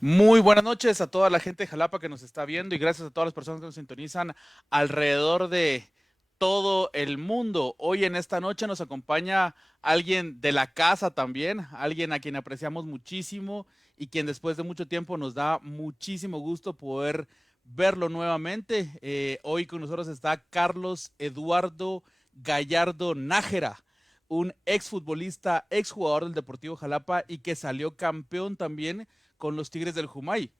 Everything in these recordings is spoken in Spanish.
Muy buenas noches a toda la gente de Jalapa que nos está viendo y gracias a todas las personas que nos sintonizan alrededor de todo el mundo. Hoy en esta noche nos acompaña alguien de la casa también, alguien a quien apreciamos muchísimo y quien después de mucho tiempo nos da muchísimo gusto poder verlo nuevamente. Hoy con nosotros está Carlos Eduardo Gallardo Nájera, un exfutbolista, exjugador del Deportivo Jalapa y que salió campeón también con los Tigres del Jumay.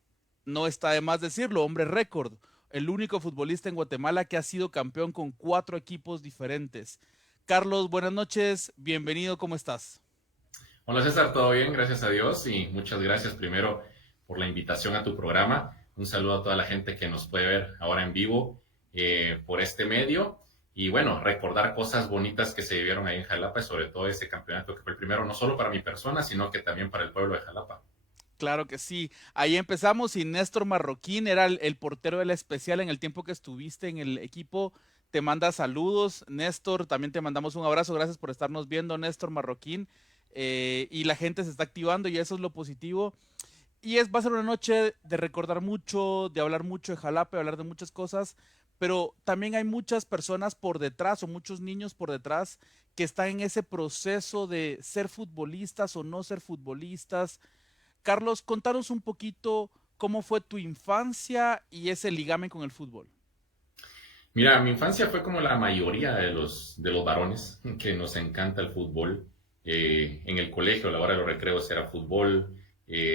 No está de más decirlo, hombre récord, el único futbolista en Guatemala que ha sido campeón con 4 equipos diferentes. Carlos, buenas noches, bienvenido, ¿cómo estás? Hola César, ¿todo bien? Gracias a Dios y muchas gracias primero por la invitación a tu programa. Un saludo a toda la gente que nos puede ver ahora en vivo por este medio y bueno, recordar cosas bonitas que se vivieron ahí en Jalapa y sobre todo ese campeonato que fue el primero no solo para mi persona, sino que también para el pueblo de Jalapa. Claro que sí. Ahí empezamos y Néstor Marroquín era el portero de la especial en el tiempo que estuviste en el equipo. Te manda saludos. Néstor, también te mandamos un abrazo. Gracias por estarnos viendo, Néstor Marroquín. Y la gente se está activando y eso es lo positivo. Va a ser una noche de recordar mucho, de hablar mucho de Jalapa, de hablar de muchas cosas, pero también hay muchas personas por detrás o muchos niños por detrás que están en ese proceso de ser futbolistas o no ser futbolistas. Carlos, contanos un poquito cómo fue tu infancia y ese ligamen con el fútbol. Mira, mi infancia fue como la mayoría de los varones que nos encanta el fútbol. En el colegio, a la hora de los recreos era fútbol.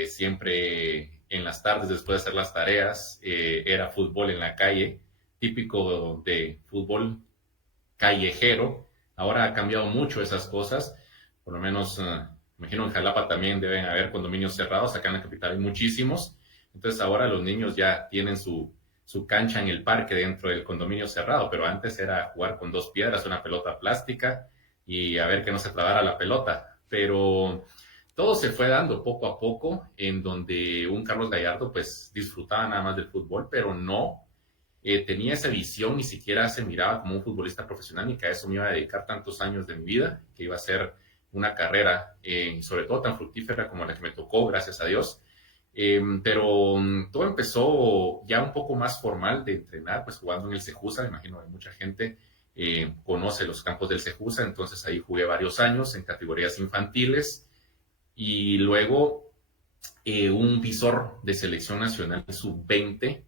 Siempre en las tardes, después de hacer las tareas, era fútbol en la calle, típico de fútbol callejero. Ahora ha cambiado mucho esas cosas. Por lo menos, imagino en Jalapa también deben haber condominios cerrados. Acá en la capital hay muchísimos. Entonces ahora los niños ya tienen su cancha en el parque dentro del condominio cerrado, pero antes era jugar con dos piedras, una pelota plástica y a ver que no se trabara la pelota. Pero todo se fue dando poco a poco, en donde un Carlos Gallardo pues disfrutaba nada más del fútbol, pero no tenía esa visión, ni siquiera se miraba como un futbolista profesional, ni que a eso me iba a dedicar tantos años de mi vida, que iba a ser una carrera, sobre todo tan fructífera como la que me tocó, gracias a Dios. Pero todo empezó ya un poco más formal de entrenar, pues jugando en el Cejusa. Me imagino que mucha gente conoce los campos del Cejusa, entonces ahí jugué varios años en categorías infantiles y luego un visor de selección nacional sub-20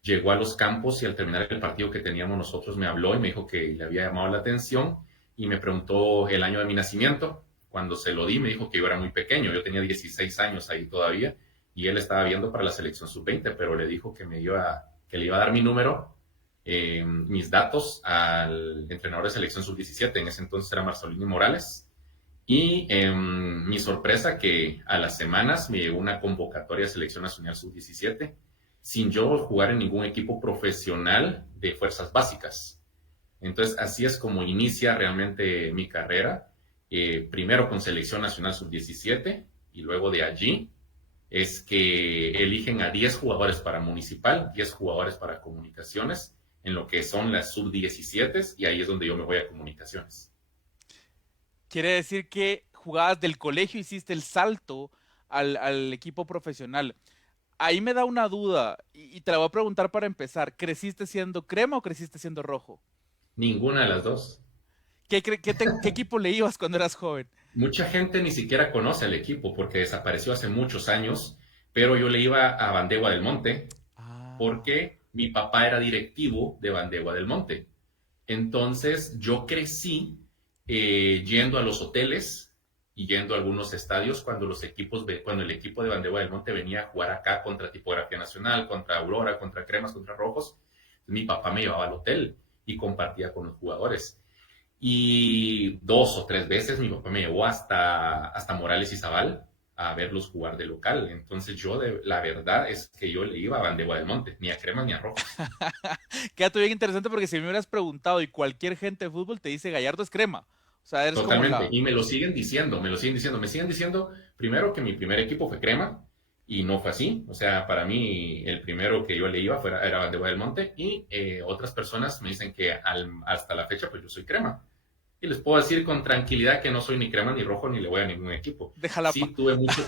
llegó a los campos y al terminar el partido que teníamos nosotros me habló y me dijo que le había llamado la atención y me preguntó el año de mi nacimiento. Cuando se lo di me dijo que yo era muy pequeño, yo tenía 16 años ahí todavía y él estaba viendo para la selección sub-20, pero le dijo que le iba a dar mi número, mis datos al entrenador de selección sub-17, en ese entonces era Marcelino Morales, y mi sorpresa que a las semanas me llegó una convocatoria de selección nacional sub-17 sin yo jugar en ningún equipo profesional de fuerzas básicas. Entonces así es como inicia realmente mi carrera, primero con selección nacional sub-17 y luego de allí es que eligen a 10 jugadores para municipal, 10 jugadores para comunicaciones, en lo que son las sub-17 y ahí es donde yo me voy a comunicaciones. Quiere decir que jugabas del colegio, hiciste el salto al equipo profesional. Ahí me da una duda y te la voy a preguntar para empezar. ¿Creciste siendo crema o creciste siendo rojo? Ninguna de las dos. ¿Qué equipo le ibas cuando eras joven? Mucha gente ni siquiera conoce al equipo porque desapareció hace muchos años, pero yo le iba a Bandegua del Monte Ah, porque mi papá era directivo de Bandegua del Monte. Entonces yo crecí yendo a los hoteles y yendo a algunos estadios cuando cuando el equipo de Bandegua del Monte venía a jugar acá contra Tipografía Nacional, contra Aurora, contra Cremas, contra Rojos. Mi papá me llevaba al hotel y compartía con los jugadores. Y 2 o 3 veces mi papá me llevó hasta Morales y Zabal a verlos jugar de local. Entonces la verdad es que yo le iba a Bandegua del Monte, ni a Cremas ni a Rojos. quédate bien interesante porque si me hubieras preguntado y cualquier gente de fútbol te dice Gallardo es crema. O sea, eres como Totalmente. la... Y me lo siguen diciendo, me siguen diciendo primero que mi primer equipo fue Crema y no fue así. O sea, para mí el primero que yo le iba era Bandegua del Monte y otras personas me dicen que hasta la fecha pues yo soy Crema. Y les puedo decir con tranquilidad que no soy ni crema ni rojo ni le voy a ningún equipo. De Jalapa. Sí tuve mucho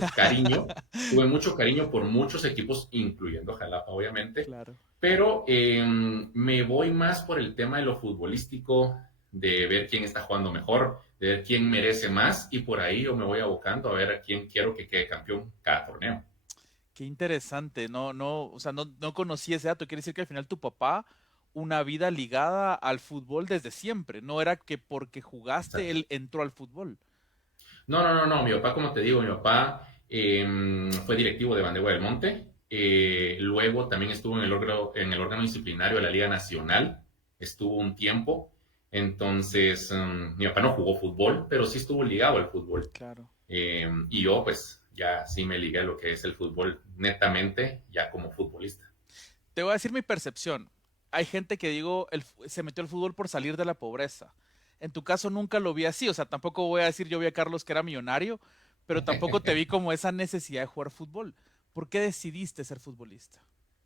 cariño por muchos equipos, incluyendo Jalapa, obviamente, Claro. pero me voy más por el tema de lo futbolístico, de ver quién está jugando mejor, de ver quién merece más, y por ahí yo me voy abocando a ver a quién quiero que quede campeón cada torneo. Qué interesante. O sea, no conocí ese dato. Quiere decir que al final tu papá, una vida ligada al fútbol desde siempre. No era que porque jugaste, Exacto. él entró al fútbol. No. Mi papá, como te digo, mi papá fue directivo de Bandera del Monte. Luego también estuvo en el órgano disciplinario de la Liga Nacional. Estuvo un tiempo. Entonces, mi papá no jugó fútbol, pero sí estuvo ligado al fútbol. Claro. Y yo, pues, ya sí me ligué a lo que es el fútbol netamente, ya como futbolista. Te voy a decir mi percepción. Hay gente que digo, se metió al fútbol por salir de la pobreza. En tu caso nunca lo vi así, o sea, tampoco voy a decir yo vi a Carlos que era millonario, pero tampoco te vi como esa necesidad de jugar fútbol. ¿Por qué decidiste ser futbolista?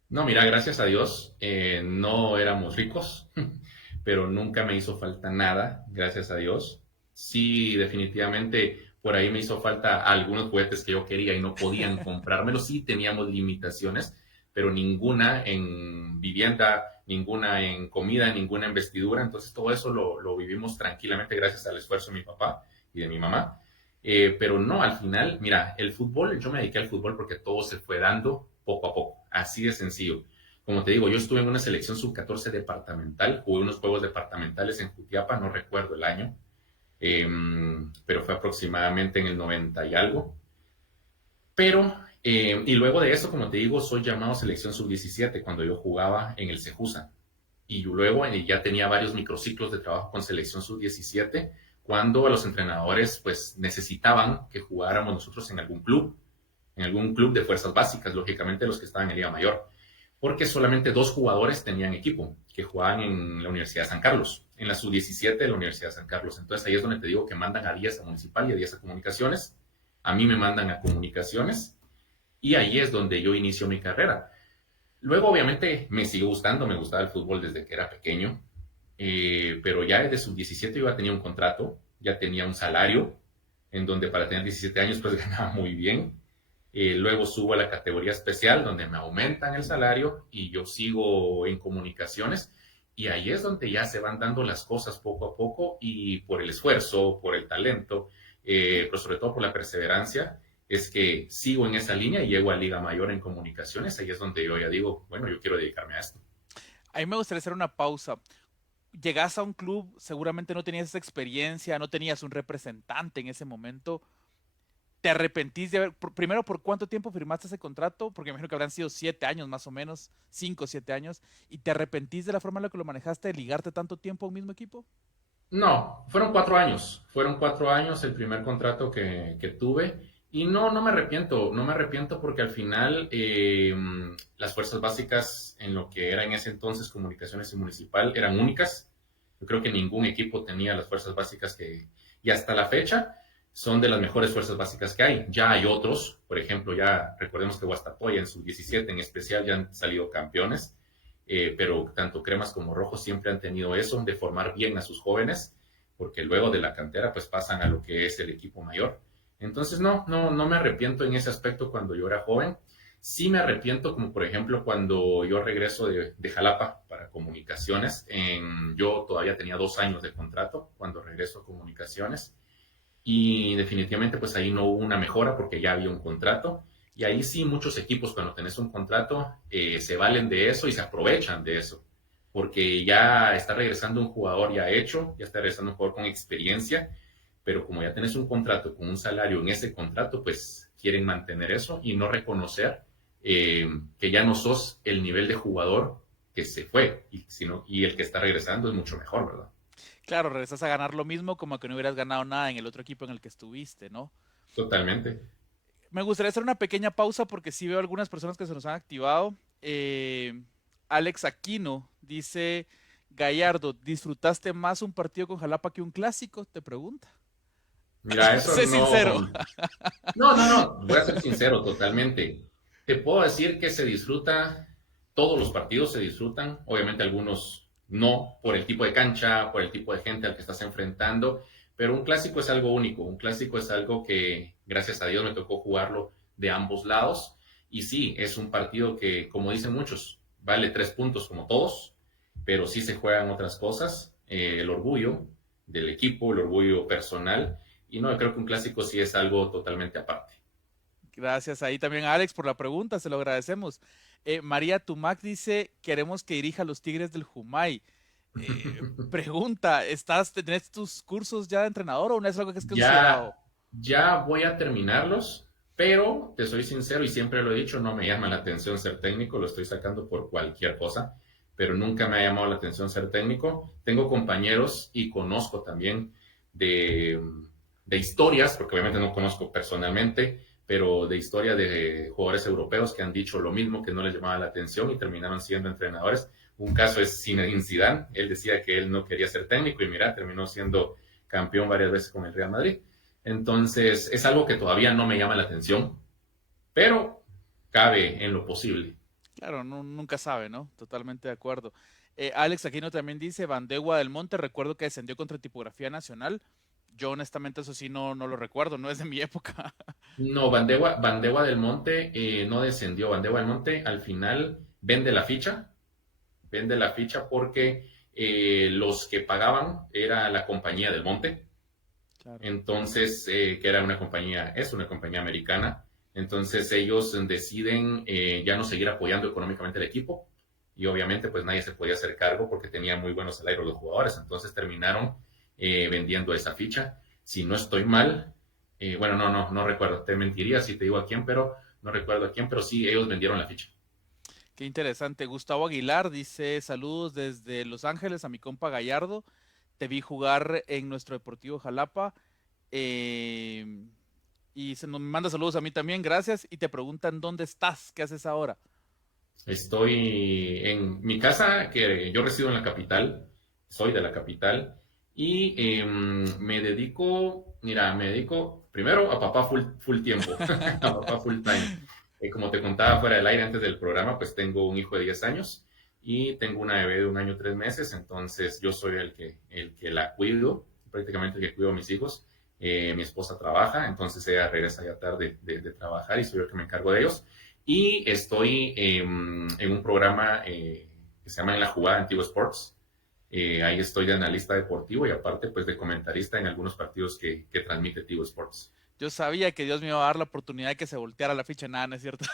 No, mira, gracias a Dios, no éramos ricos, pero nunca me hizo falta nada, gracias a Dios. Sí, definitivamente por ahí me hizo falta algunos juguetes que yo quería y no podían comprármelos. Sí, teníamos limitaciones, pero ninguna en vivienda, ninguna en comida, ninguna en vestidura. Entonces todo eso lo vivimos tranquilamente gracias al esfuerzo de mi papá y de mi mamá. Pero no, al final, mira, el fútbol, yo me dediqué al fútbol porque todo se fue dando poco a poco, así de sencillo. Como te digo, yo estuve en una selección sub-14 departamental, jugué unos juegos departamentales en Jutiapa, no recuerdo el año, eh, pero fue aproximadamente en el 90 y algo. Pero, y luego de eso, como te digo, soy llamado a selección sub-17 cuando yo jugaba en el Cejusa. Y luego ya tenía varios microciclos de trabajo con selección sub-17 cuando a los entrenadores pues necesitaban que jugáramos nosotros en algún club de fuerzas básicas, lógicamente los que estaban en Liga Mayor, porque solamente dos jugadores tenían equipo que jugaban en la Universidad de San Carlos, en la sub-17 de la Universidad de San Carlos. Entonces ahí es donde te digo que mandan a 10 a Municipal y a 10 a Comunicaciones. A mí me mandan a Comunicaciones y ahí es donde yo inicio mi carrera. Luego, obviamente, me siguió gustando, me gustaba el fútbol desde que era pequeño, pero ya desde sub-17 yo ya tenía un contrato, ya tenía un salario, en donde para tener 17 años pues ganaba muy bien. Luego subo a la categoría especial, donde me aumentan el salario y yo sigo en comunicaciones. Y ahí es donde ya se van dando las cosas poco a poco y por el esfuerzo, por el talento, pero sobre todo por la perseverancia, es que sigo en esa línea y llego a Liga Mayor en comunicaciones. Ahí es donde yo ya digo, bueno, yo quiero dedicarme a esto. A mí me gustaría hacer una pausa. Llegas a un club, seguramente no tenías esa experiencia, no tenías un representante en ese momento. ¿Te arrepentís de haber, primero, por cuánto tiempo firmaste ese contrato? Porque me imagino que habrán sido 7 años más o menos, 5 o 7 años, y te arrepentís de la forma en la que lo manejaste, de ligarte tanto tiempo a un mismo equipo. No, fueron 4 años. Fueron 4 años el primer contrato que tuve. Y no, no me arrepiento. No me arrepiento porque al final las fuerzas básicas en lo que era en ese entonces comunicaciones y municipal eran únicas. Yo creo que ningún equipo tenía las fuerzas básicas que, y hasta la fecha, son de las mejores fuerzas básicas que hay. Ya hay otros, por ejemplo, ya recordemos que Guastatoya en sus 17 en especial ya han salido campeones, pero tanto cremas como rojos siempre han tenido eso de formar bien a sus jóvenes, porque luego de la cantera pues pasan a lo que es el equipo mayor. Entonces no me arrepiento en ese aspecto cuando yo era joven. Sí me arrepiento como por ejemplo cuando yo regreso de Jalapa para comunicaciones. Yo todavía tenía 2 años de contrato cuando regreso a comunicaciones y definitivamente pues ahí no hubo una mejora porque ya había un contrato. Y ahí sí muchos equipos cuando tenés un contrato se valen de eso y se aprovechan de eso. Porque ya está regresando un jugador ya hecho, ya está regresando un jugador con experiencia, pero como ya tenés un contrato con un salario en ese contrato, pues quieren mantener eso y no reconocer que ya no sos el nivel de jugador que se fue y el que está regresando es mucho mejor, ¿verdad? Claro, regresas a ganar lo mismo como que no hubieras ganado nada en el otro equipo en el que estuviste, ¿no? Totalmente. Me gustaría hacer una pequeña pausa porque sí veo algunas personas que se nos han activado. Alex Aquino dice, Gallardo, ¿disfrutaste más un partido con Jalapa que un clásico? Te pregunta. Mira, eso Sé no, sincero. no, voy a ser sincero totalmente. Te puedo decir que se disfruta, todos los partidos se disfrutan, obviamente algunos no por el tipo de cancha, por el tipo de gente al que estás enfrentando, pero un clásico es algo único, un clásico es algo que gracias a Dios me tocó jugarlo de ambos lados y sí, es un partido que, como dicen muchos, vale 3 puntos como todos, pero sí se juegan otras cosas, el orgullo del equipo, el orgullo personal, y no, yo creo que un clásico sí es algo totalmente aparte. Gracias ahí también a Alex por la pregunta, se lo agradecemos. María Tumac dice, queremos que dirija a los Tigres del Jumay. Pregunta, ¿tenés tus cursos ya de entrenador o no es algo que es Ya, considerado? ya voy a terminarlos, pero te soy sincero y siempre lo he dicho, no me llama la atención ser técnico, lo estoy sacando por cualquier cosa, pero nunca me ha llamado la atención ser técnico. Tengo compañeros y conozco también de, de historias, porque obviamente no conozco personalmente, pero de historia de jugadores europeos que han dicho lo mismo, que no les llamaba la atención y terminaron siendo entrenadores. Un caso es Zinedine Zidane, él decía que él no quería ser técnico y mira, terminó siendo campeón varias veces con el Real Madrid. Entonces, es algo que todavía no me llama la atención, pero cabe en lo posible. Claro, nunca sabe, ¿no? Totalmente de acuerdo. Alex Aquino también dice, Bandegua del Monte, recuerdo que descendió contra Tipografía Nacional. Yo honestamente eso sí no lo recuerdo, no es de mi época. No, Bandegua del Monte no descendió. Bandegua del Monte al final vende la ficha porque los que pagaban era la compañía del Monte. Claro. Entonces, que era es una compañía americana. Entonces ellos deciden ya no seguir apoyando económicamente el equipo y obviamente pues nadie se podía hacer cargo porque tenía muy buenos salarios los jugadores. Entonces terminaron vendiendo esa ficha. Si no estoy mal, bueno, no recuerdo, te mentiría si te digo a quién, pero no recuerdo a quién, pero sí, ellos vendieron la ficha. Qué interesante. Gustavo Aguilar dice, saludos desde Los Ángeles a mi compa Gallardo. Te vi jugar en nuestro Deportivo Jalapa. eh, y se nos manda saludos a mí también, gracias. Y te preguntan dónde estás, qué haces ahora. Estoy en mi casa, que yo resido en la capital, soy de la capital, y me dedico primero a papá full tiempo, a papá full time. Como te contaba fuera del aire antes del programa, pues tengo un hijo de 10 años y tengo una bebé de 1 año 3 meses, entonces yo soy el que la cuido, prácticamente el que cuido a mis hijos. Mi esposa trabaja, entonces ella regresa ya tarde de trabajar y soy yo el que me encargo de ellos. Y estoy en un programa que se llama En la Jugada en Tigo Sports. Ahí estoy de analista deportivo y aparte pues de comentarista en algunos partidos que transmite Tigo Sports. Yo sabía que Dios me iba a dar la oportunidad de que se volteara la ficha, nada, no es cierto.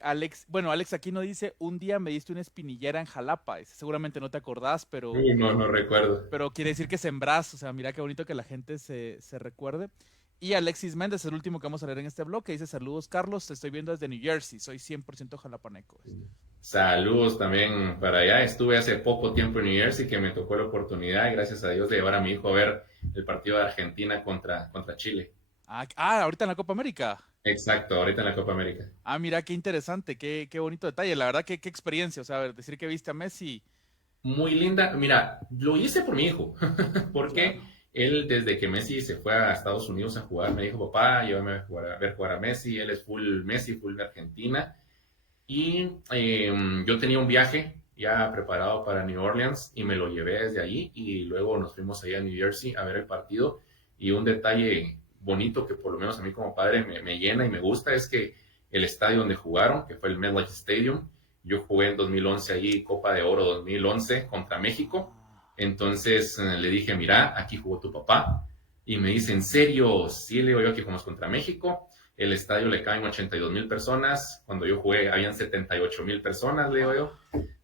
Alex, bueno, Alex aquí no dice, un día me diste una espinillera en Jalapa. Seguramente no te acordás, No recuerdo. pero quiere decir que sembrás. O sea, mira qué bonito que la gente se recuerde. Y Alexis Méndez, el último que vamos a leer en este bloque, dice, saludos Carlos, te estoy viendo desde New Jersey, soy 100% jalapaneco. Saludos también para allá. Estuve hace poco tiempo en New Jersey que me tocó la oportunidad, y gracias a Dios, de llevar a mi hijo a ver el partido de Argentina contra Chile. Ahorita en la Copa América. Exacto, ahorita en la Copa América. Mira, qué interesante, qué bonito detalle. La verdad, qué experiencia. O sea, decir que viste a Messi, Muy linda. Mira, lo hice por mi hijo, porque claro. él desde que Messi se fue a Estados Unidos a jugar, me dijo, papá, llévame ver jugar a Messi. Él es full Messi, full de Argentina. Y yo tenía un viaje ya preparado para New Orleans y me lo llevé desde allí y luego nos fuimos allá a New Jersey a ver el partido. Y un detalle bonito que por lo menos a mí como padre me llena y me gusta es que el estadio donde jugaron, que fue el MetLife Stadium, yo jugué en 2011 allí Copa de Oro 2011 contra México. Entonces le dije, mira, aquí jugó tu papá. Y me dice, ¿en serio? Sí, le digo yo que jugamos contra México. El estadio le caen 82,000 personas. Cuando yo jugué habían 78,000 personas, le digo Wow. yo.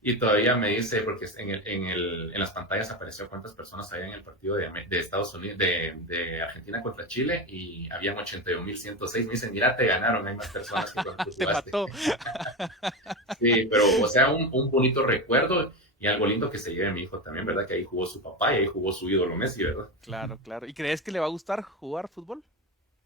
Y todavía me dice, porque en las pantallas apareció cuántas personas había en el partido de Estados Unidos, de Argentina contra Chile, y habían 81,106. Me dicen, mira, te ganaron, hay más personas que cuando tú Te jugaste. mató. Sí, pero, o sea, un bonito recuerdo y algo lindo que se lleve mi hijo también, ¿verdad? Que ahí jugó su papá y ahí jugó su ídolo Messi, ¿verdad? Claro, claro. ¿Y crees que le va a gustar jugar fútbol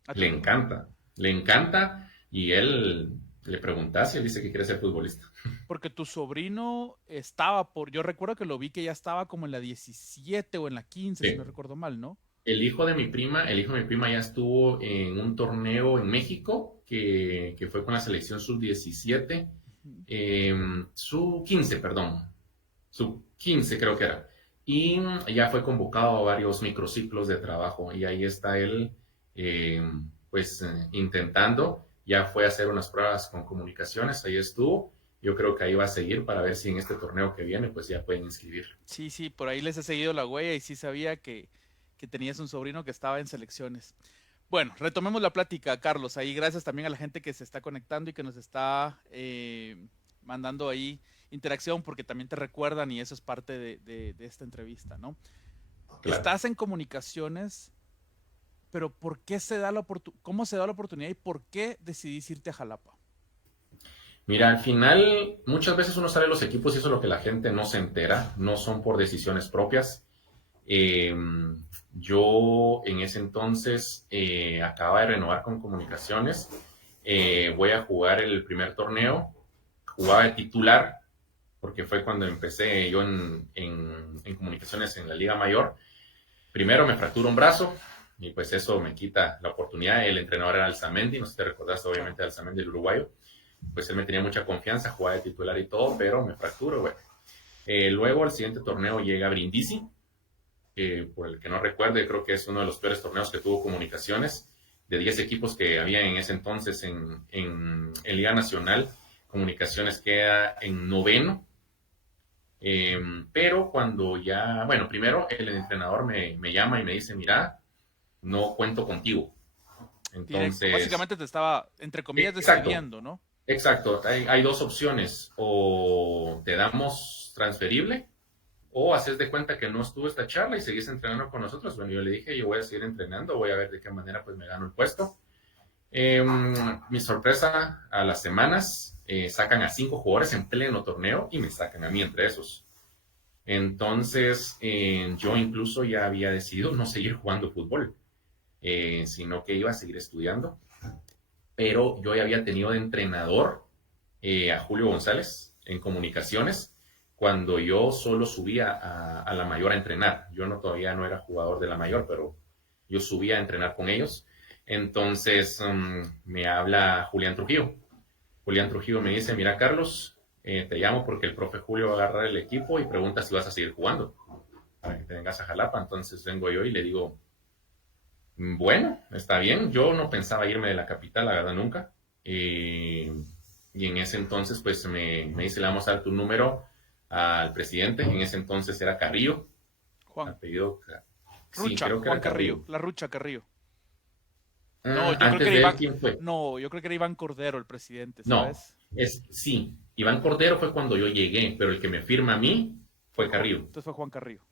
a tu Le hijo? encanta, le encanta y él le preguntas y él dice que quiere ser futbolista. Porque tu sobrino estaba yo recuerdo que lo vi que ya estaba como en la 17 o en la 15, si no Sí. recuerdo mal, ¿no? El hijo de mi prima ya estuvo en un torneo en México que fue con la selección sub-17 eh, su 15 perdón, su 15 creo que era. Y ya fue convocado a varios microciclos de trabajo y ahí está él, eh, intentando, ya fue a hacer unas pruebas con comunicaciones, ahí estuvo. Yo creo que ahí va a seguir para ver si en este torneo que viene pues ya pueden inscribir. Sí, sí, por ahí les he seguido la huella y sí sabía que tenías un sobrino que estaba en selecciones. Bueno, retomemos la plática, Carlos. Ahí gracias también a la gente que se está conectando y que nos está mandando ahí interacción porque también te recuerdan y eso es parte de esta entrevista, ¿no? Claro. Estás en comunicaciones, pero ¿por qué se da cómo se da la oportunidad y por qué decidís irte a Jalapa? Mira, al final muchas veces uno sale de los equipos y eso es lo que la gente no se entera, no son por decisiones propias. Eh, yo en ese entonces acababa de renovar con comunicaciones, voy a jugar el primer torneo, jugaba de titular, porque fue cuando empecé yo en comunicaciones en la Liga Mayor. Primero me fracturó un brazo y pues eso me quita la oportunidad. El entrenador era Alzamendi, no sé si te recordaste Claro. obviamente de Alzamendi, el uruguayo. Pues él me tenía mucha confianza, jugaba de titular y todo, pero me fracturo, bueno. Luego al siguiente torneo llega Brindisi, por el que no recuerde, creo que es uno de los peores torneos que tuvo comunicaciones. De 10 equipos que había en ese entonces en Liga Nacional, comunicaciones queda en noveno. Pero cuando ya, bueno, primero el entrenador me llama y me dice, mira, no cuento contigo. Directo. Entonces, Básicamente te estaba, entre comillas, exacto, despidiendo, ¿no? exacto. Hay dos opciones. O te damos transferible o haces de cuenta que no estuvo esta charla y seguís entrenando con nosotros. Bueno, yo le dije, yo voy a seguir entrenando, voy a ver de qué manera pues me gano el puesto. Eh, Mi sorpresa, a las semanas sacan a 5 jugadores en pleno torneo y me sacan a mí entre esos. Entonces, yo incluso ya había decidido no seguir jugando fútbol, sino que iba a seguir estudiando. Pero yo ya había tenido de entrenador a Julio González en comunicaciones cuando yo solo subía a la mayor a entrenar. Yo no todavía no era jugador de la mayor, pero yo subía a entrenar con ellos. Entonces me habla Julián Trujillo. Julián Trujillo me dice, mira Carlos, te llamo porque el profe Julio va a agarrar el equipo y pregunta si vas a seguir jugando para que te vengas a Jalapa. Entonces vengo yo y le digo, bueno, está bien. Yo no pensaba irme de la capital, la verdad, nunca. Y en ese entonces, pues me dice, le vamos a dar tu número al presidente. En ese entonces era Carrillo, Juan. apellido, sí, Rucha, creo que Juan era Carrillo, Carrillo. la Rucha Carrillo. No, yo creo que Antes era de él, Iván. ¿quién fue? No, yo creo que era Iván Cordero el presidente, No, ¿sabes? sí, Iván Cordero fue cuando yo llegué, pero el que me firma a mí fue Carrillo. Entonces fue Juan Carrillo.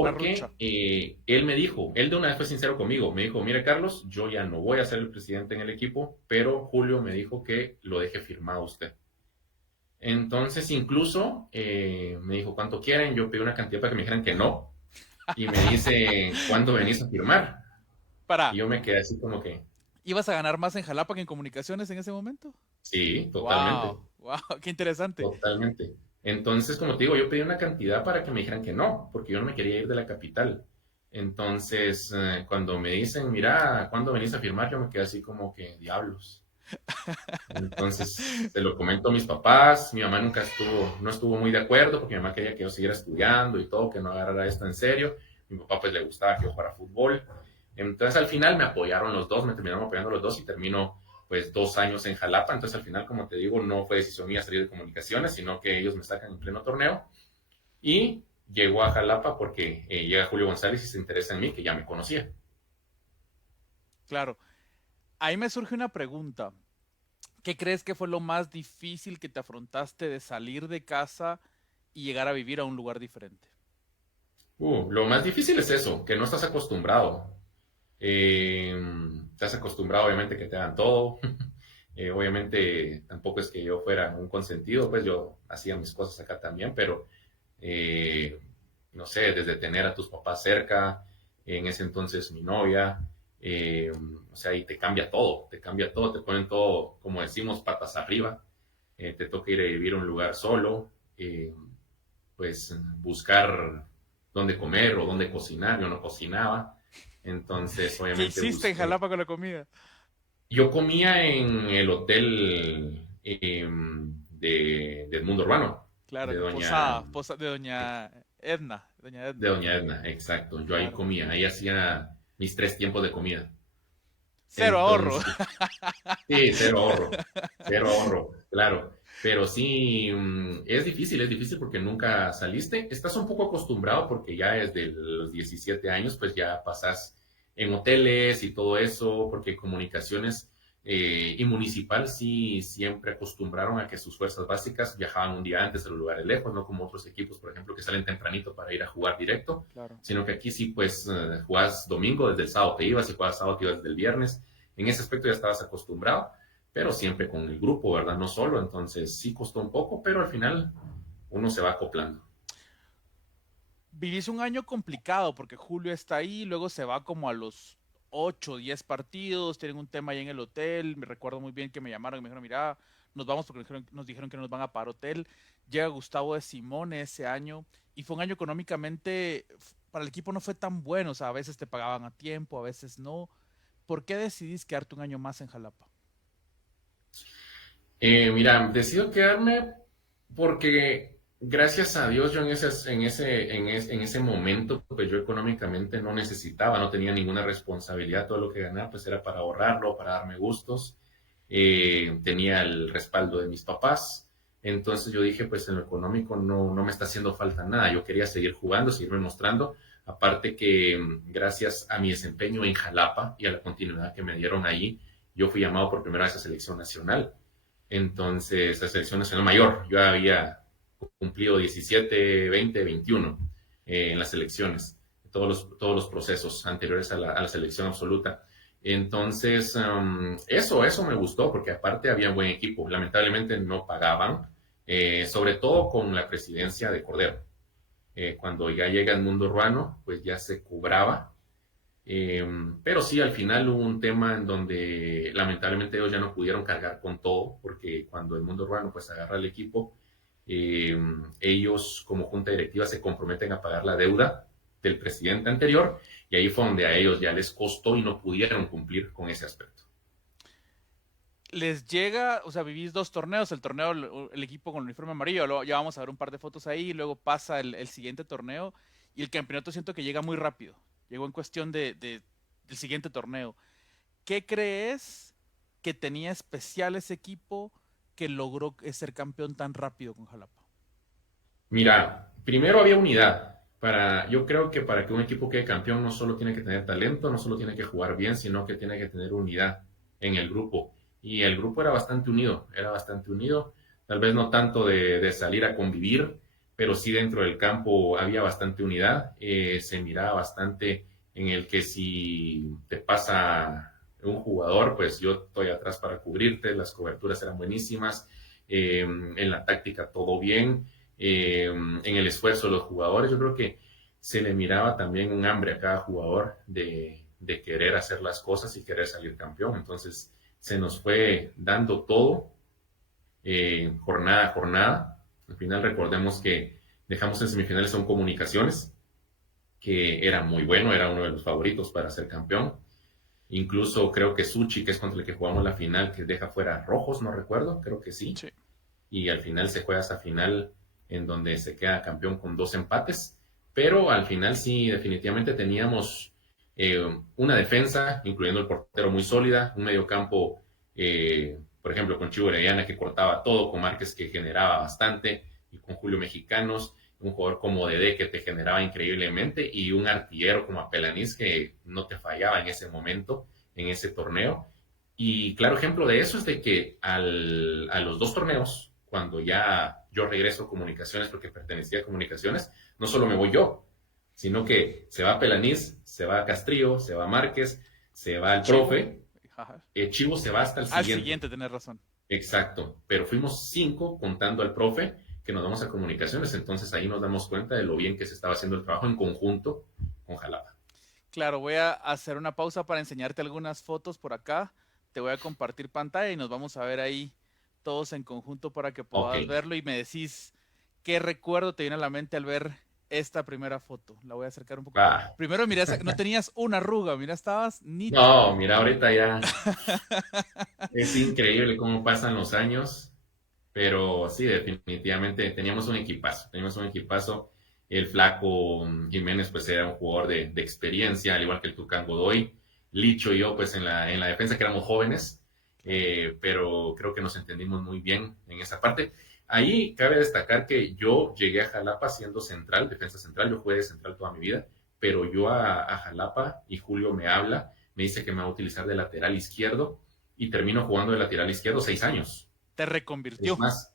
La Rucha. Porque él me dijo, él de una vez fue sincero conmigo, me dijo, mire Carlos, yo ya no voy a ser el presidente en el equipo, pero Julio me dijo que lo deje firmado usted. Entonces incluso me dijo, ¿cuánto quieren? Yo pedí una cantidad para que me dijeran que no, y me dice, ¿cuándo venís a firmar? Y Para, yo me quedé así como que, ¿ibas a ganar más en Jalapa que en comunicaciones en ese momento? sí, totalmente. Wow, wow, qué interesante. Totalmente. Entonces, como te digo, yo pedí una cantidad para que me dijeran que no, porque yo no me quería ir de la capital. Entonces, cuando me dicen, mira, ¿cuándo venís a firmar? Yo me quedé así como que, diablos. Entonces, se lo comento a mis papás. Mi mamá nunca no estuvo muy de acuerdo, porque mi mamá quería que yo siguiera estudiando y todo, que no agarrara esto en serio. Mi papá, pues, le gustaba que yo jugara fútbol. Entonces, al final me apoyaron los dos, me terminaron apoyando los dos y termino pues 2 años en Jalapa. Entonces, al final, como te digo, no fue decisión mía salir de comunicaciones, sino que ellos me sacan en pleno torneo. Y llegó a Jalapa porque llega Julio González y se interesa en mí, que ya me conocía. Claro. Ahí me surge una pregunta. ¿Qué crees que fue lo más difícil que te afrontaste de salir de casa y llegar a vivir a un lugar diferente? Lo más difícil es eso, que no estás acostumbrado. Eh, Estás acostumbrado, obviamente, que te hagan todo. Obviamente, tampoco es que yo fuera un consentido, pues yo hacía mis cosas acá también, pero eh, no sé, desde tener a tus papás cerca, en ese entonces mi novia, o sea, y te cambia todo, te ponen todo, como decimos, patas arriba, te toca ir a vivir a un lugar solo, pues buscar dónde comer o dónde cocinar, yo no cocinaba, entonces ¿Qué obviamente hiciste en busqué. Jalapa con la comida? Yo comía en el hotel del mundo urbano, Claro, de en doña, Posada, de doña Edna, doña de Edna, doña Edna, exacto. Yo ahí claro. comía, ahí hacía mis 3 tiempos de comida. Cero ahorro. Entonces, sí, cero ahorro, claro. Pero sí, es difícil porque nunca saliste. Estás un poco acostumbrado porque ya desde los 17 años, pues ya pasas en hoteles y todo eso, porque comunicaciones y municipal sí siempre acostumbraron a que sus fuerzas básicas viajaban un día antes a los lugares lejos, no como otros equipos, por ejemplo, que salen tempranito para ir a jugar directo, Claro. sino que aquí sí, pues jugás domingo, desde el sábado te ibas y jugás sábado te ibas desde el viernes. En ese aspecto ya estabas acostumbrado, pero siempre con el grupo, ¿verdad? No solo, entonces sí costó un poco, pero al final uno se va acoplando. Vivís un año complicado porque Julio está ahí, luego se va como a los 8 o 10 partidos, tienen un tema ahí en el hotel, me recuerdo muy bien que me llamaron y me dijeron, mira, nos vamos porque nos dijeron que nos van a pagar hotel. Llega Gustavo de Simone ese año y fue un año económicamente, para el equipo no fue tan bueno, o sea, a veces te pagaban a tiempo, a veces no. ¿Por qué decidís quedarte un año más en Jalapa? Mira, decido quedarme porque gracias a Dios yo en ese momento, pues yo económicamente no necesitaba, no tenía ninguna responsabilidad, todo lo que ganaba pues era para ahorrarlo, para darme gustos. Tenía el respaldo de mis papás, entonces yo dije pues en lo económico no me está haciendo falta nada, yo quería seguir jugando, seguirme mostrando, aparte que gracias a mi desempeño en Jalapa y a la continuidad que me dieron ahí, yo fui llamado por primera vez a selección nacional. Entonces, la selección nacional mayor, yo había cumplido 17, 20, 21 en las selecciones, todos los procesos anteriores a la selección absoluta. Entonces, eso me gustó, porque aparte había un buen equipo. Lamentablemente no pagaban, sobre todo con la presidencia de Cordero. Cuando ya llega el mundo urbano, pues ya se cobraba, pero sí, al final hubo un tema en donde lamentablemente ellos ya no pudieron cargar con todo, porque cuando el mundo urbano pues agarra el equipo, eh, ellos como junta directiva se comprometen a pagar la deuda del presidente anterior, y ahí fue donde a ellos ya les costó y no pudieron cumplir con ese aspecto. Les llega, o sea, vivís dos torneos, el torneo, el equipo con el uniforme amarillo, luego ya vamos a ver un par de fotos ahí, y luego pasa el siguiente torneo y el campeonato siento que llega muy rápido, llegó en cuestión del siguiente torneo. ¿Qué crees que tenía especial ese equipo que logró ser campeón tan rápido con Jalapa? Mira, primero había unidad. Yo creo que para que un equipo quede campeón no solo tiene que tener talento, no solo tiene que jugar bien, sino que tiene que tener unidad en el grupo. Y el grupo era bastante unido. Tal vez no tanto de salir a convivir, pero sí dentro del campo había bastante unidad. Se miraba bastante en el que si te pasa un jugador, pues yo estoy atrás para cubrirte, las coberturas eran buenísimas, en la táctica todo bien, en el esfuerzo de los jugadores. Yo creo que se le miraba también un hambre a cada jugador de querer hacer las cosas y querer salir campeón. Entonces se nos fue dando todo, jornada a jornada. Al final recordemos que dejamos en semifinales a un Comunicaciones, que era muy bueno, era uno de los favoritos para ser campeón. Incluso creo que Suchi, que es contra el que jugamos la final, que deja fuera Rojos, no recuerdo, creo que sí, Sí. y al final se juega esa final en donde se queda campeón con 2 empates, pero al final sí, definitivamente teníamos una defensa, incluyendo el portero muy sólida, un mediocampo, por ejemplo, con Chivo Orellana que cortaba todo, con Márquez que generaba bastante, y con Julio Mexicanos, un jugador como Dede que te generaba increíblemente, y un artillero como Apelanís que no te fallaba en ese momento, en ese torneo. Y claro ejemplo de eso es de que a los 2 torneos, cuando ya yo regreso a Comunicaciones, porque pertenecía a Comunicaciones, no solo me voy yo, sino que se va Pelanís, se va Castrillo, se va Márquez, se va el Chivo. profe, Ajá. Chivo se va hasta el Al siguiente. siguiente, tenés razón. Exacto, pero fuimos 5 contando al profe que nos vamos a Comunicaciones, entonces ahí nos damos cuenta de lo bien que se estaba haciendo el trabajo en conjunto con Jalapa. Claro, voy a hacer una pausa para enseñarte algunas fotos por acá. Te voy a compartir pantalla y nos vamos a ver ahí todos en conjunto para que Ok, puedas verlo y me decís qué recuerdo te viene a la mente al ver esta primera foto. La voy a acercar un poco. va. Primero, mira, no tenías una arruga, mira, estabas nítido. No, mira, ahorita ya es increíble cómo pasan los años. Pero sí, definitivamente teníamos un equipazo. El flaco Jiménez pues era un jugador de experiencia, al igual que el Tucán Godoy. Licho y yo pues en la defensa que éramos jóvenes, Claro. pero creo que nos entendimos muy bien en esa parte. Ahí cabe destacar que yo llegué a Jalapa siendo central, defensa central, yo jugué de central toda mi vida, pero yo a Jalapa y Julio me habla, me dice que me va a utilizar de lateral izquierdo y termino jugando de lateral izquierdo 6 años. Te Es reconvirtió. más,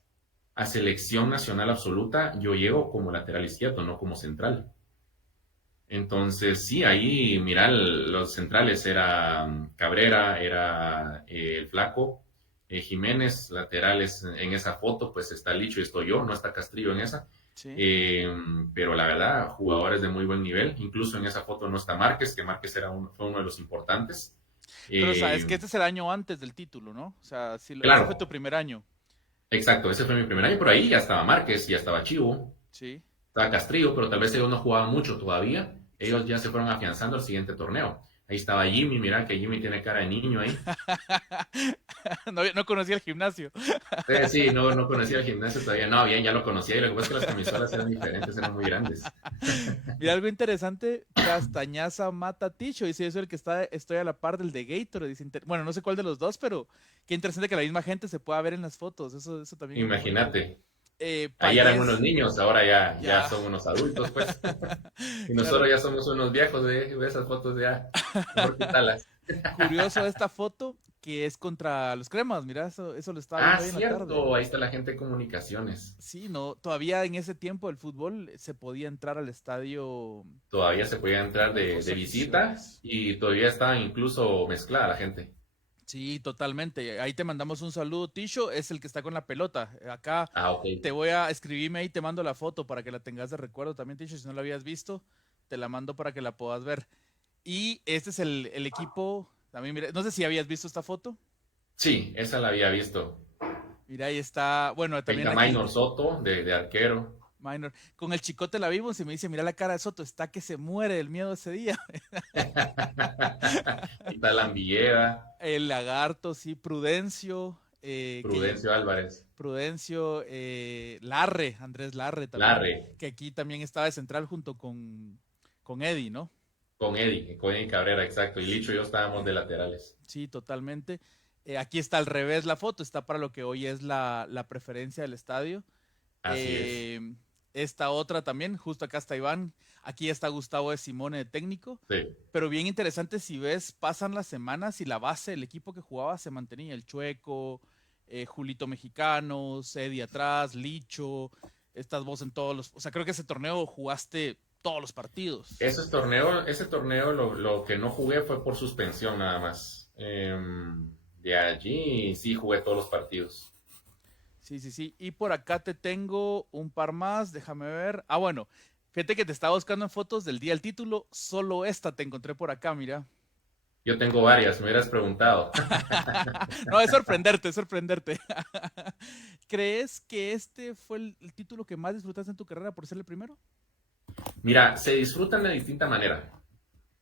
a selección nacional absoluta yo llego como lateral izquierdo, no como central. Entonces, sí, ahí, mira, los centrales era Cabrera, era el Flaco, Jiménez, laterales en esa foto, pues está Licho y estoy yo, no está Castrillo en esa. Sí. Eh, pero la verdad, jugadores de muy buen nivel. Incluso en esa foto no está Márquez, que Márquez fue uno de los importantes. Pero sabes Eh, que este es el año antes del título, ¿no? O sea, sí, ese fue tu claro, primer año. exacto, ese fue mi primer año, por ahí ya estaba Márquez, ya estaba Chivo, Sí. estaba Castrillo, pero tal vez ellos no jugaban mucho todavía. Ellos Sí. ya se fueron afianzando al siguiente torneo. Ahí estaba Jimmy, mira que Jimmy tiene cara de niño ahí. No, no conocía el gimnasio. Sí, no, no conocía el gimnasio todavía. No, bien, ya lo conocía. Y lo que pasa es que las camisolas eran diferentes, eran muy grandes. Mira, algo interesante, Castañaza mata a Ticho, dice eso el que está, estoy a la par del de Gator, dice, bueno, no sé cuál de los dos, pero qué interesante que la misma gente se pueda ver en las fotos, eso también es muy bonito. Imagínate. Ahí eran unos Payés, niños, ahora ya ya, son unos adultos, pues. Y claro, nosotros ya somos unos viejos de esas fotos ya. Mejor quítalas. curioso esta foto que es contra los Cremas, mira, eso lo estaba Ah, viendo hoy en la tarde. cierto. Ahí está la gente de comunicaciones. Sí, no, todavía en ese tiempo del fútbol se podía entrar al estadio Todavía se podía entrar dos de visita aficiones. y todavía estaba incluso mezclada la gente. Sí, totalmente. Ahí te mandamos un saludo, Tisho, es el que está con la pelota. Acá Ah, ok. te voy a escribirme ahí, te mando la foto para que la tengas de recuerdo también, Tisho, si no la habías visto, te la mando para que la puedas ver. Y este es el equipo, también mira, no sé si habías visto esta foto. Sí, esa la había visto. Mira, ahí está, bueno, El también aquí Minor Soto de arquero. Minor. Con el chicote la vimos y me dice, mira la cara de Soto, está que se muere del miedo ese día. Ahí está Lambillera, El lagarto, sí, Prudencio, Prudencio Álvarez, Prudencio, Larre, Andrés Larre también, Larre, que aquí también estaba de central junto con Eddie, ¿no? con Eddie Cabrera, exacto. Y Licho y yo estábamos de laterales. Sí, totalmente. Aquí está al revés la foto, está para lo que hoy es la preferencia del estadio. Así es. Esta otra también, justo acá está Iván, aquí está Gustavo de Simone de técnico, Sí, pero bien interesante si ves, pasan las semanas y la base del equipo que jugaba se mantenía, el Chueco, Julito Mexicanos, Eddie atrás, Licho, estás vos en todos los, o sea, creo que ese torneo jugaste todos los partidos. ese torneo lo que no jugué fue por suspensión nada más. De allí sí jugué todos los partidos. Sí, sí, sí. Y por acá te tengo un par más, déjame ver. Ah, bueno, fíjate que te estaba buscando en fotos del día del título, solo esta te encontré por acá, mira. Yo tengo varias, me hubieras preguntado. No, es sorprenderte, es sorprenderte. ¿Crees que este fue el título que más disfrutaste en tu carrera por ser el primero? Mira, se disfrutan de distinta manera.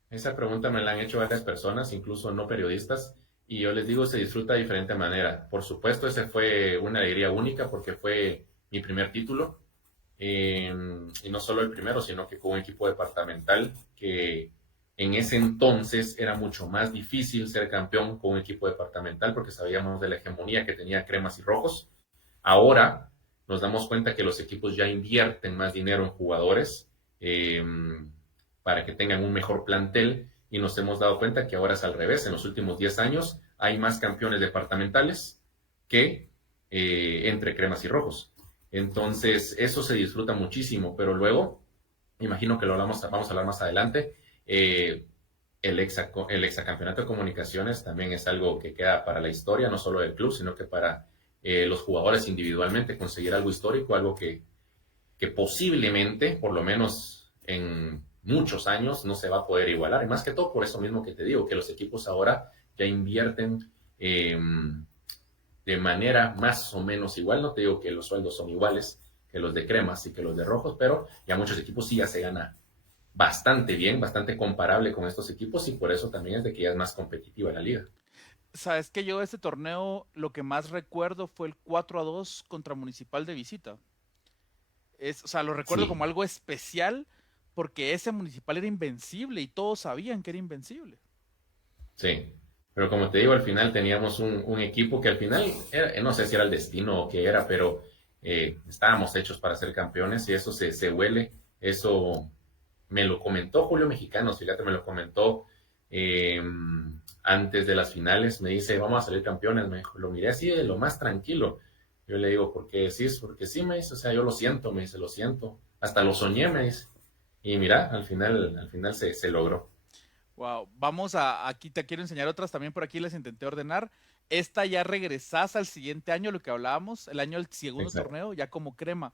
Esa pregunta me la han hecho varias personas, incluso no periodistas, y yo les digo, se disfruta de diferente manera. Por supuesto, ese fue una alegría única porque fue mi primer título, eh, y no solo el primero, sino que con un equipo departamental que en ese entonces era mucho más difícil ser campeón con un equipo departamental porque sabíamos de la hegemonía que tenía Cremas y Rojos. Ahora nos damos cuenta que los equipos ya invierten más dinero en jugadores, para que tengan un mejor plantel, y nos hemos dado cuenta que ahora es al revés. En los últimos 10 años hay más campeones departamentales que entre Cremas y Rojos. Entonces, eso se disfruta muchísimo, pero luego, imagino que vamos a hablar más adelante, el exacampeonato de comunicaciones también es algo que queda para la historia, no solo del club, sino que para los jugadores individualmente, conseguir algo histórico, algo que posiblemente, por lo menos en muchos años, no se va a poder igualar. Y más que todo por eso mismo que te digo, que los equipos ahora ya invierten de manera más o menos igual. No te digo que los sueldos son iguales que los de Cremas y que los de Rojos, pero ya muchos equipos sí ya se gana bastante bien, bastante comparable con estos equipos, y por eso también es de que ya es más competitiva la liga. Sabes que yo de este torneo lo que más recuerdo fue el 4-2 contra Municipal de visita. O sea, lo recuerdo como Sí, algo especial porque ese Municipal era invencible y todos sabían que era invencible. sí. Pero como te digo, al final teníamos un equipo que al final, no sé si era el destino o qué era, pero estábamos hechos para ser campeones y eso se huele. Eso me lo comentó Julio Mexicanos, fíjate, me lo comentó eh, antes de las finales. Me dice, vamos a salir campeones. Me dijo, lo miré así de lo más tranquilo. Yo le digo, ¿por qué decís? Porque sí, me dice, o sea, yo lo siento, me dice, lo siento. Hasta lo soñé, me dice. Y mira, al final se logró. Wow, aquí te quiero enseñar otras también por aquí les intenté ordenar. Esta ya regresás al siguiente año, lo que hablábamos, el año del segundo Exacto. torneo, ya como crema.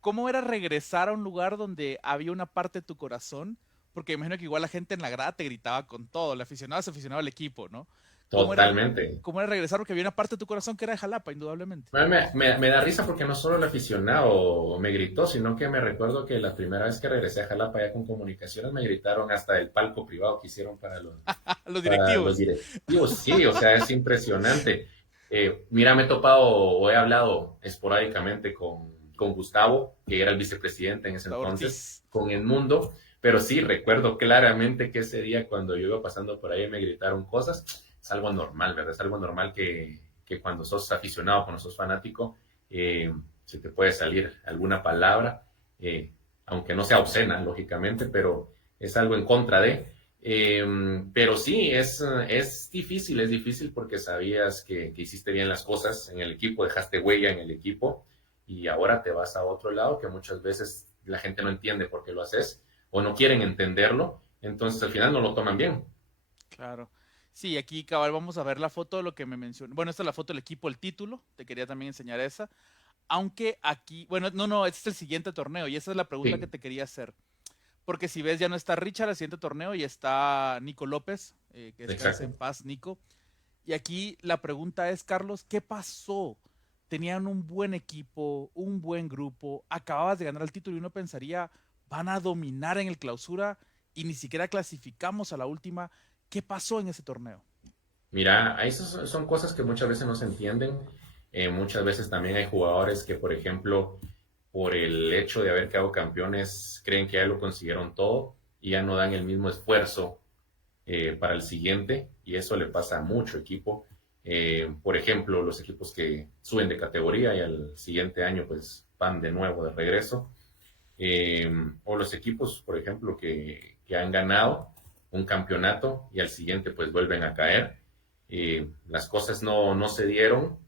¿Cómo era regresar a un lugar donde había una parte de tu corazón? Porque imagino que igual la gente en la grada te gritaba con todo, el aficionado se aficionaba al equipo, ¿no? ¿Cómo era, Totalmente. cómo era regresar? Porque había una parte de tu corazón que era de Jalapa, indudablemente. Me da risa porque no solo el aficionado me gritó, sino que me recuerdo que la primera vez que regresé a Jalapa ya con comunicaciones me gritaron hasta el palco privado que hicieron Los para los directivos. directivos. Sí, o sea, es impresionante. Mira, me he topado o he hablado esporádicamente con Gustavo, que era el vicepresidente en ese Gustavo entonces, Ortiz. con Edmundo, pero sí, recuerdo claramente que ese día cuando yo iba pasando por ahí me gritaron cosas. Es algo normal, ¿verdad? Es algo normal que cuando sos aficionado, cuando sos fanático, se te puede salir alguna palabra, eh, aunque no sea obscena, lógicamente, pero es algo en contra de. Pero sí, es difícil porque sabías que hiciste bien las cosas en el equipo, dejaste huella en el equipo y ahora te vas a otro lado que muchas veces la gente no entiende por qué lo haces o no quieren entenderlo, entonces al final no lo toman bien. Claro. Sí, aquí cabal vamos a ver la foto de lo que me mencionó. Bueno, esta es la foto del equipo, el título. Te quería también enseñar esa. Aunque aquí, bueno, no, este es el siguiente torneo y esa es la pregunta que Sí, te quería hacer. Porque si ves, ya no está Richard al siguiente torneo y está Nico López, que descanse exacto. en paz, Nico. Y aquí la pregunta es, Carlos, ¿qué pasó? Tenían un buen equipo, un buen grupo, acababas de ganar el título y uno pensaría, van a dominar en el clausura y ni siquiera clasificamos a la última. ¿Qué pasó en ese torneo? Mira, esas son cosas que muchas veces no se entienden. Muchas veces también hay jugadores que, por ejemplo, por el hecho de haber quedado campeones, creen que ya lo consiguieron todo y ya no dan el mismo esfuerzo para el siguiente, y eso le pasa a mucho equipo. Por ejemplo, los equipos que suben de categoría y al siguiente año pues van de nuevo de regreso. O los equipos, por ejemplo, que han ganado un campeonato y al siguiente pues vuelven a caer. Las cosas no se dieron,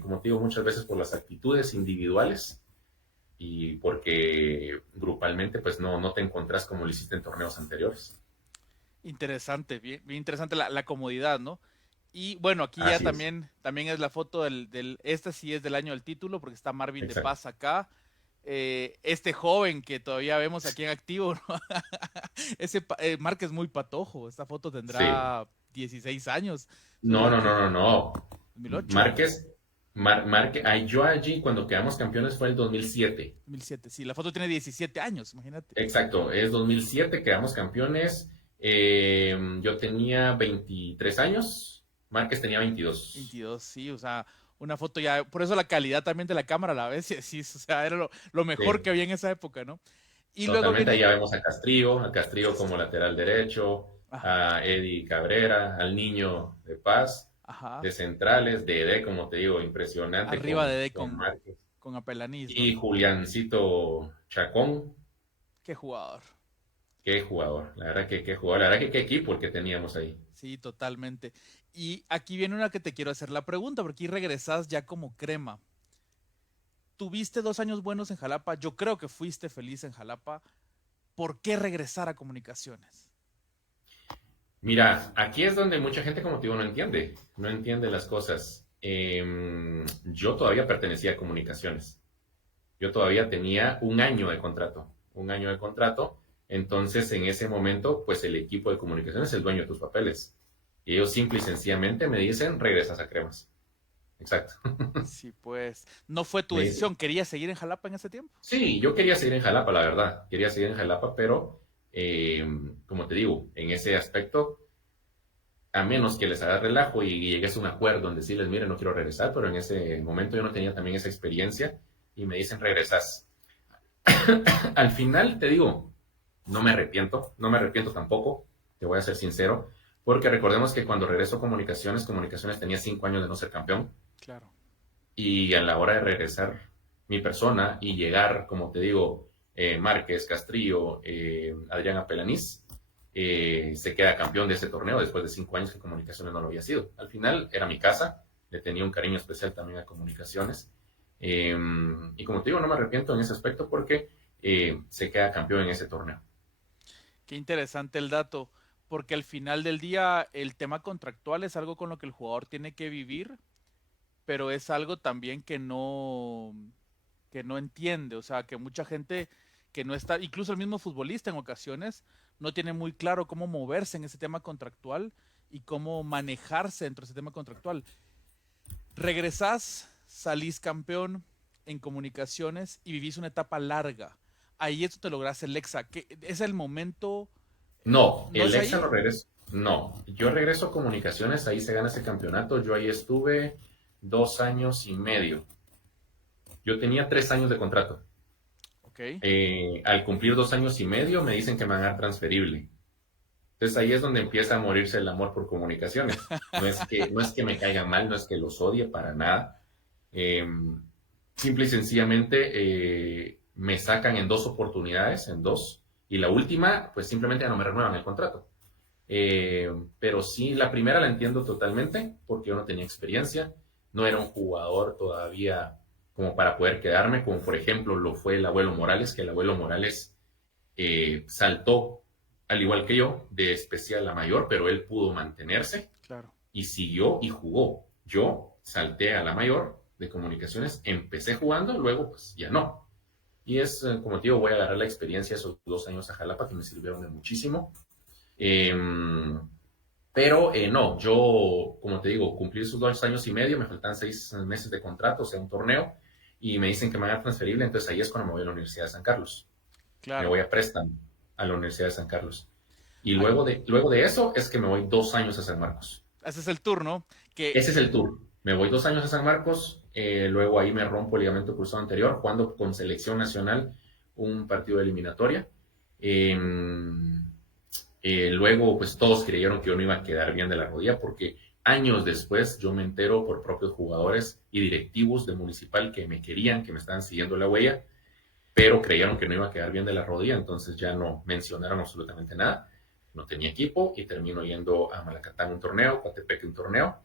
como te digo, muchas veces por las actitudes individuales y porque grupalmente pues no te encontrás como lo hiciste en torneos anteriores. Interesante, bien, bien interesante la comodidad, ¿no? Y bueno, aquí ya Así es, también es la foto esta sí es del año del título, porque está Marvin de exacto. Paz acá. Este joven que todavía vemos aquí en activo, ¿no? Márquez muy patojo, esta foto Sí. tendrá 16 años, No, no, que no, no, no. 2008, Márquez, yo allí cuando quedamos campeones fue el 2007. 2007, sí, la foto tiene 17 años, imagínate. Exacto, es 2007, quedamos campeones. Yo tenía 23 años, Márquez tenía 22. 22, sí, o sea, una foto ya, por eso la calidad también de la cámara a la vez, sí, o sea, era lo mejor que Sí, había en esa época, ¿no? Y luego totalmente. Ahí viene ya vemos a Castrillo como lateral derecho, Ajá, a Eddie Cabrera, al Niño de Paz, ajá. de centrales, de como te digo, impresionante Arriba de D con Márquez. con Apelanís, ¿no? Y Juliancito Chacón. Qué jugador. Qué jugador, la verdad que qué jugador, la verdad que qué equipo el que teníamos ahí. Sí, totalmente. Y aquí viene una que te quiero hacer la pregunta, porque aquí regresas ya como crema. Tuviste 2 años buenos en Jalapa, yo creo que fuiste feliz en Jalapa. ¿Por qué regresar a comunicaciones? Mira, aquí es donde mucha gente, como te digo, no entiende las cosas. Yo todavía pertenecía a comunicaciones, yo todavía tenía un año de contrato, entonces en ese momento, pues el equipo de comunicaciones es el dueño de tus papeles. Y ellos simple y sencillamente me dicen, regresas a Cremas. Exacto. Sí, pues, no fue tu Me dicen, decisión, ¿querías seguir en Jalapa en ese tiempo? sí, yo quería seguir en Jalapa, la verdad. Quería seguir en Jalapa, pero como te digo, en ese aspecto a menos que les haga relajo y llegues a un acuerdo en decirles, mire, no quiero regresar, pero en ese momento yo no tenía también esa experiencia y me dicen, regresas. Al final, te digo, no me arrepiento, no me arrepiento tampoco, te voy a ser sincero, porque recordemos que cuando regreso a Comunicaciones, Comunicaciones tenía 5 años de no ser campeón, Claro. y a la hora de regresar mi persona y llegar, como te digo, Márquez, Castrillo, Adrián Apelaniz, se queda campeón de ese torneo después de 5 años que Comunicaciones no lo había sido. Al final era mi casa, le tenía un cariño especial también a Comunicaciones. Y como te digo, no me arrepiento en ese aspecto porque se queda campeón en ese torneo. Qué interesante el dato, porque al final del día el tema contractual es algo con lo que el jugador tiene que vivir, pero es algo también que no entiende, o sea, que mucha gente que no está, incluso el mismo futbolista en ocasiones, no tiene muy claro cómo moverse en ese tema contractual y cómo manejarse dentro de ese tema contractual. Regresás, salís campeón en comunicaciones y vivís una etapa larga. Ahí esto te logras el Lexa, que es el momento, No, ¿no el es Exa ahí? lo regreso. No, yo regreso a Comunicaciones, ahí se gana ese campeonato. Yo ahí estuve 2 años y medio. Yo tenía 3 años de contrato. Ok, Al cumplir 2 años y medio me dicen que me van a dar transferible. Entonces ahí es donde empieza a morirse el amor por Comunicaciones. No es que me caiga mal, no es que los odie para nada. Eh, Simple y sencillamente me sacan en 2 oportunidades, en dos, y la última, pues simplemente ya no me renuevan el contrato. Pero sí, la primera la entiendo totalmente, porque yo no tenía experiencia, no era un jugador todavía como para poder quedarme, como por ejemplo lo fue el abuelo Morales, que el abuelo Morales saltó, al igual que yo, de especial a mayor, pero él pudo mantenerse claro. y siguió y jugó. Yo salté a la mayor de comunicaciones, empecé jugando, luego pues ya no. Y es, como te digo, voy a agarrar la experiencia esos 2 años a Jalapa que me sirvieron de muchísimo. Eh, pero no, yo, como te digo, cumplí esos 2 años y medio, me faltan 6 meses de contrato, o sea, un torneo, y me dicen que me van a transferible, entonces ahí es cuando me voy a la Universidad de San Carlos. Me Claro. voy a préstamo a la Universidad de San Carlos. Y Ah, luego de eso es que me voy 2 años a San Marcos. ese es el turno que Ese es el tour. Me voy 2 años a San Marcos, luego ahí me rompo el ligamento cruzado anterior, jugando con selección nacional un partido de eliminatoria. Eh, Luego, pues todos creyeron que yo no iba a quedar bien de la rodilla porque años después yo me entero por propios jugadores y directivos de Municipal que me querían, que me estaban siguiendo la huella, pero creyeron que no iba a quedar bien de la rodilla, entonces ya no mencionaron absolutamente nada. No tenía equipo y termino yendo a Malacatán un torneo, Coatepeque un torneo,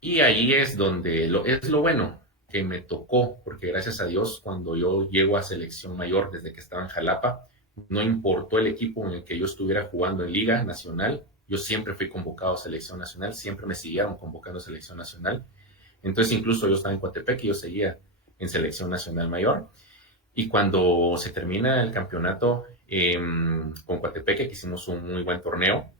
y ahí es donde es lo bueno que me tocó, porque gracias a Dios, cuando yo llego a selección mayor desde que estaba en Jalapa, no importó el equipo en el que yo estuviera jugando en Liga Nacional, yo siempre fui convocado a selección nacional, siempre me siguieron convocando a selección nacional. Entonces, incluso yo estaba en Coatepeque y yo seguía en selección nacional mayor. Y cuando se termina el campeonato con Coatepeque, que hicimos un muy buen torneo,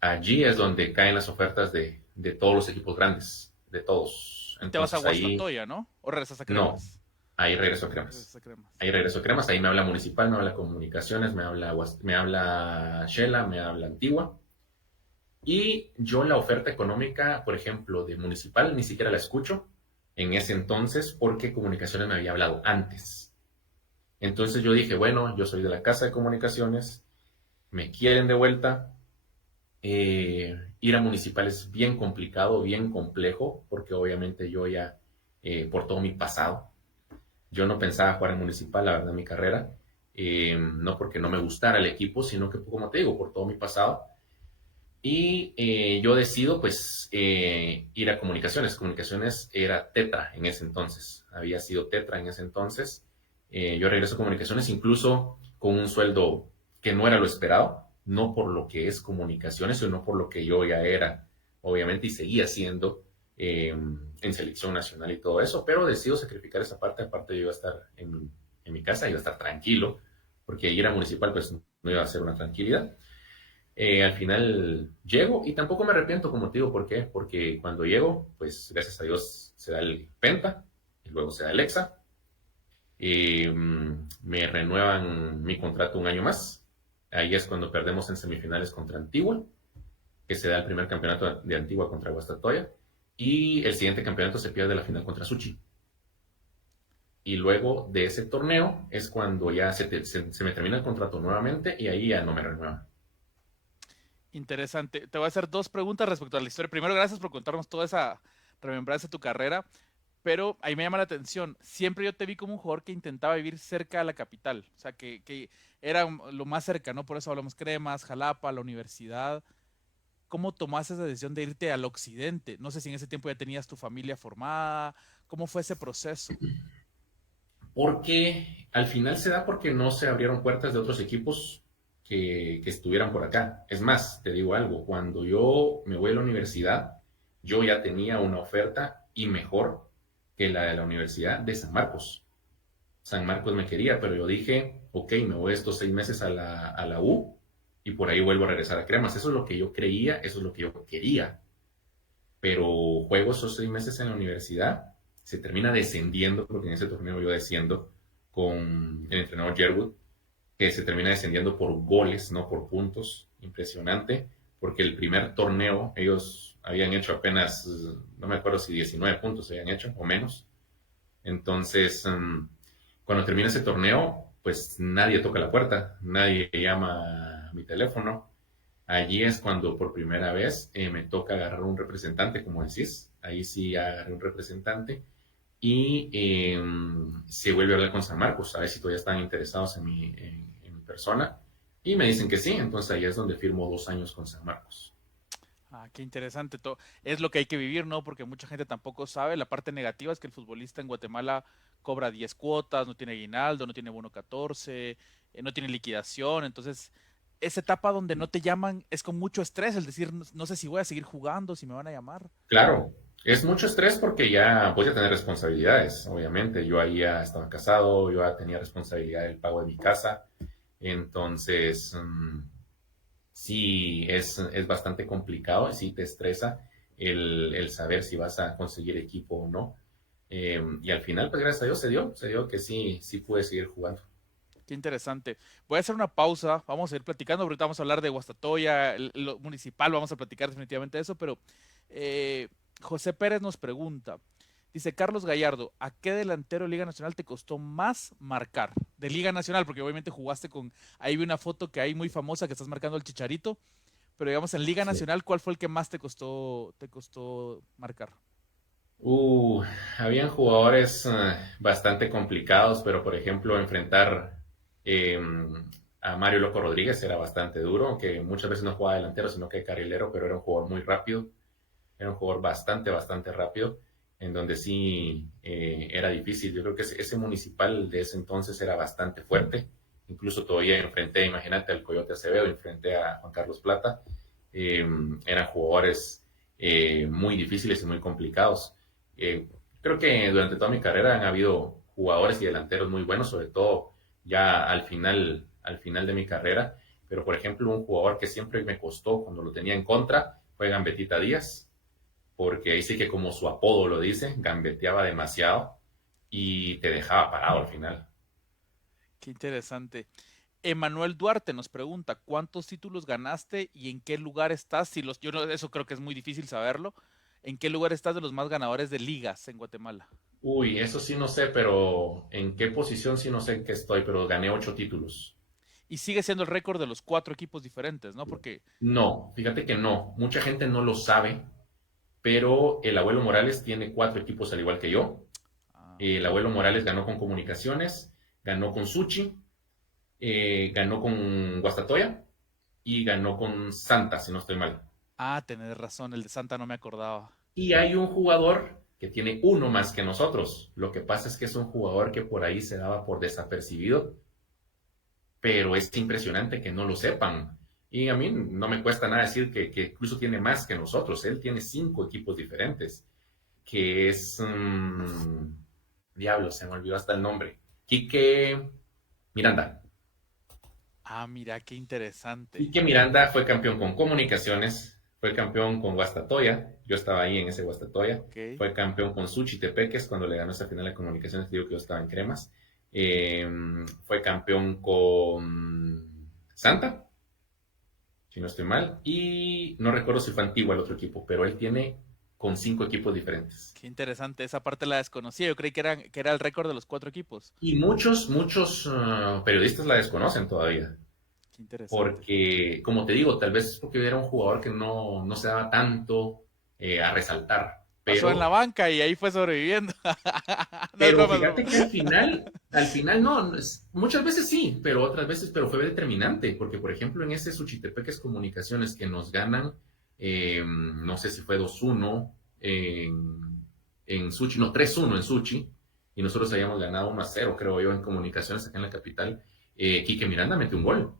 allí es donde caen las ofertas de todos los equipos grandes, de todos. y te vas a Entonces ahí, Guastatoya, ¿no? O regresas a no, Cremas. ahí regreso a Regresas Cremas. a Cremas. Ahí regreso a Cremas, ahí me habla Municipal, me habla Comunicaciones, me habla Shela, me habla Antigua. Y yo la oferta económica, por ejemplo, de Municipal, ni siquiera la escucho en ese entonces porque Comunicaciones me había hablado antes. Entonces yo dije, bueno, yo soy de la Casa de Comunicaciones, me quieren de vuelta, ir a Municipal es bien complicado, bien complejo, porque obviamente yo ya, por todo mi pasado, yo no pensaba jugar en Municipal, la verdad, mi carrera, no porque no me gustara el equipo, sino que, como te digo, por todo mi pasado. Y yo decido, pues, ir a Comunicaciones. Comunicaciones era Tetra en ese entonces, había sido Tetra en ese entonces. Yo regreso a Comunicaciones incluso con un sueldo que no era lo esperado, no por lo que es Comunicaciones, sino por lo que yo ya era, obviamente, y seguía siendo en selección nacional y todo eso, pero decido sacrificar esa parte. Aparte, yo iba a estar en mi casa, iba a estar tranquilo, porque ir a Municipal, pues, no iba a ser una tranquilidad. Al final llego y tampoco me arrepiento, como te digo, ¿por qué? Porque cuando llego, pues gracias a Dios se da el Penta y luego se da el Exa. Me renuevan mi contrato un año más. Ahí es cuando perdemos en semifinales contra Antigua, que se da el primer campeonato de Antigua contra Guastatoya, y el siguiente campeonato se pierde la final contra Suchi. Y luego de ese torneo es cuando ya se me termina el contrato nuevamente y ahí ya no me renuevan. Interesante. Te voy a hacer dos preguntas respecto a la historia. Primero, gracias por contarnos toda esa remembranza de tu carrera, pero ahí me llama la atención. Siempre yo te vi como un jugador que intentaba vivir cerca de la capital, o sea, que era lo más cerca, ¿no? Por eso hablamos Cremas, Jalapa, la universidad. ¿Cómo tomaste esa decisión de irte al occidente? No sé si en ese tiempo ya tenías tu familia formada. ¿Cómo fue ese proceso? Porque al final se da porque no se abrieron puertas de otros equipos que estuvieran por acá. Es más, te digo algo, cuando yo me voy a la universidad, yo ya tenía una oferta y mejor que la de la Universidad de San Marcos. San Marcos me quería, pero yo dije, ok, me voy estos 6 meses a la U y por ahí vuelvo a regresar a Cremas. Eso es lo que yo creía, eso es lo que yo quería. Pero juego esos 6 meses en la universidad, se termina descendiendo, porque en ese torneo yo desciendo con el entrenador Jerwood, que se termina descendiendo por goles, no por puntos. Impresionante, porque el primer torneo ellos habían hecho apenas, no me acuerdo si 19 puntos habían hecho o menos. Entonces, cuando termina ese torneo, pues nadie toca la puerta, nadie llama a mi teléfono. Allí es cuando por primera vez me toca agarrar un representante, como decís. Ahí sí agarré un representante y se vuelve a hablar con San Marcos, a ver si todavía están interesados en mi persona. Y me dicen que sí, entonces ahí es donde firmo 2 años con San Marcos. Ah, qué interesante. Es lo que hay que vivir, ¿no? Porque mucha gente tampoco sabe. La parte negativa es que el futbolista en Guatemala cobra 10 cuotas, no tiene aguinaldo, no tiene bono 14, no tiene liquidación. Entonces, esa etapa donde no te llaman es con mucho estrés, el decir, no, no sé si voy a seguir jugando, si me van a llamar. Claro, es mucho estrés porque ya voy a tener responsabilidades, obviamente. Yo ahí ya estaba casado, yo ya tenía responsabilidad del pago de mi casa. Entonces, sí, es bastante complicado y sí te estresa el saber si vas a conseguir equipo o no. Y al final, pues gracias a Dios se dio que sí, sí pude seguir jugando. Qué interesante. Voy a hacer una pausa, vamos a ir platicando, ahorita vamos a hablar de Guastatoya, lo municipal, vamos a platicar definitivamente de eso, pero eh, José Pérez nos pregunta, dice Carlos Gallardo, ¿a qué delantero de Liga Nacional te costó más marcar? De Liga Nacional, porque obviamente jugaste con, ahí vi una foto que hay muy famosa que estás marcando al Chicharito, pero digamos en Liga Sí. Nacional, ¿cuál fue el que más te costó marcar? Uh, Habían jugadores bastante complicados, pero por ejemplo, enfrentar eh, a Mario Loco Rodríguez era bastante duro, aunque muchas veces no jugaba delantero, sino que carrilero, pero era un jugador muy rápido, era un jugador bastante rápido, en donde sí era difícil. Yo creo que ese municipal de ese entonces era bastante fuerte, incluso todavía enfrenté, imagínate, al Coyote Acevedo, enfrenté a Juan Carlos Plata, eh, eran jugadores muy difíciles y muy complicados. Eh, Creo que durante toda mi carrera han habido jugadores y delanteros muy buenos, sobre todo ya al final de mi carrera. Pero, por ejemplo, un jugador que siempre me costó cuando lo tenía en contra fue Gambetita Díaz, porque ahí sí que como su apodo lo dice, gambeteaba demasiado y te dejaba parado al final. Qué interesante. Emanuel Duarte nos pregunta, ¿cuántos títulos ganaste y en qué lugar estás? Si los, yo no, eso creo que es muy difícil saberlo. ¿En qué lugar estás de los más ganadores de ligas en Guatemala? Uy, eso sí no sé, pero en qué posición sí no sé en qué estoy, pero gané 8 títulos. Y sigue siendo el récord de los cuatro equipos diferentes, ¿no? Porque, No, fíjate que no. Mucha gente no lo sabe, pero el abuelo Morales tiene 4 equipos al igual que yo. ah, El abuelo Morales ganó con Comunicaciones, ganó con Suchi, ganó con Guastatoya y ganó con Santa, si no estoy mal. tenés razón, el de Santa no me acordaba. Y hay un jugador que tiene uno más que nosotros. Lo que pasa es que es un jugador que por ahí se daba por desapercibido, pero es impresionante que no lo sepan. Y a mí no me cuesta nada decir que incluso tiene más que nosotros. Él tiene 5 equipos diferentes, que es... diablo, se me olvidó hasta el nombre. Quique Miranda. Mira, qué interesante. Quique Miranda fue campeón con Comunicaciones, fue campeón con Guastatoya, yo estaba ahí en ese Guastatoya, Ok. fue campeón con Suchi Tepeques cuando le ganó esa final de Comunicaciones, digo que yo estaba en Cremas, fue campeón con Santa si no estoy mal, y no recuerdo si fue Antigua el otro equipo, pero él tiene con 5 equipos diferentes. Qué interesante, esa parte la desconocía. Yo creí que era el récord de los 4 equipos. Y muchos periodistas la desconocen todavía, Qué interesante. porque, como te digo, tal vez es porque era un jugador que no se daba tanto a resaltar, Pasó en la banca y ahí fue sobreviviendo. No es pero broma, es broma. fíjate que al final no, muchas veces sí, pero otras veces, pero fue determinante, porque por ejemplo en ese Suchitepeques Comunicaciones que nos ganan, no sé si fue 2-1 en Suchi, no, 3-1 en Suchi, y nosotros habíamos ganado 1-0, creo yo, en Comunicaciones acá en la capital, Quique Miranda metió un gol.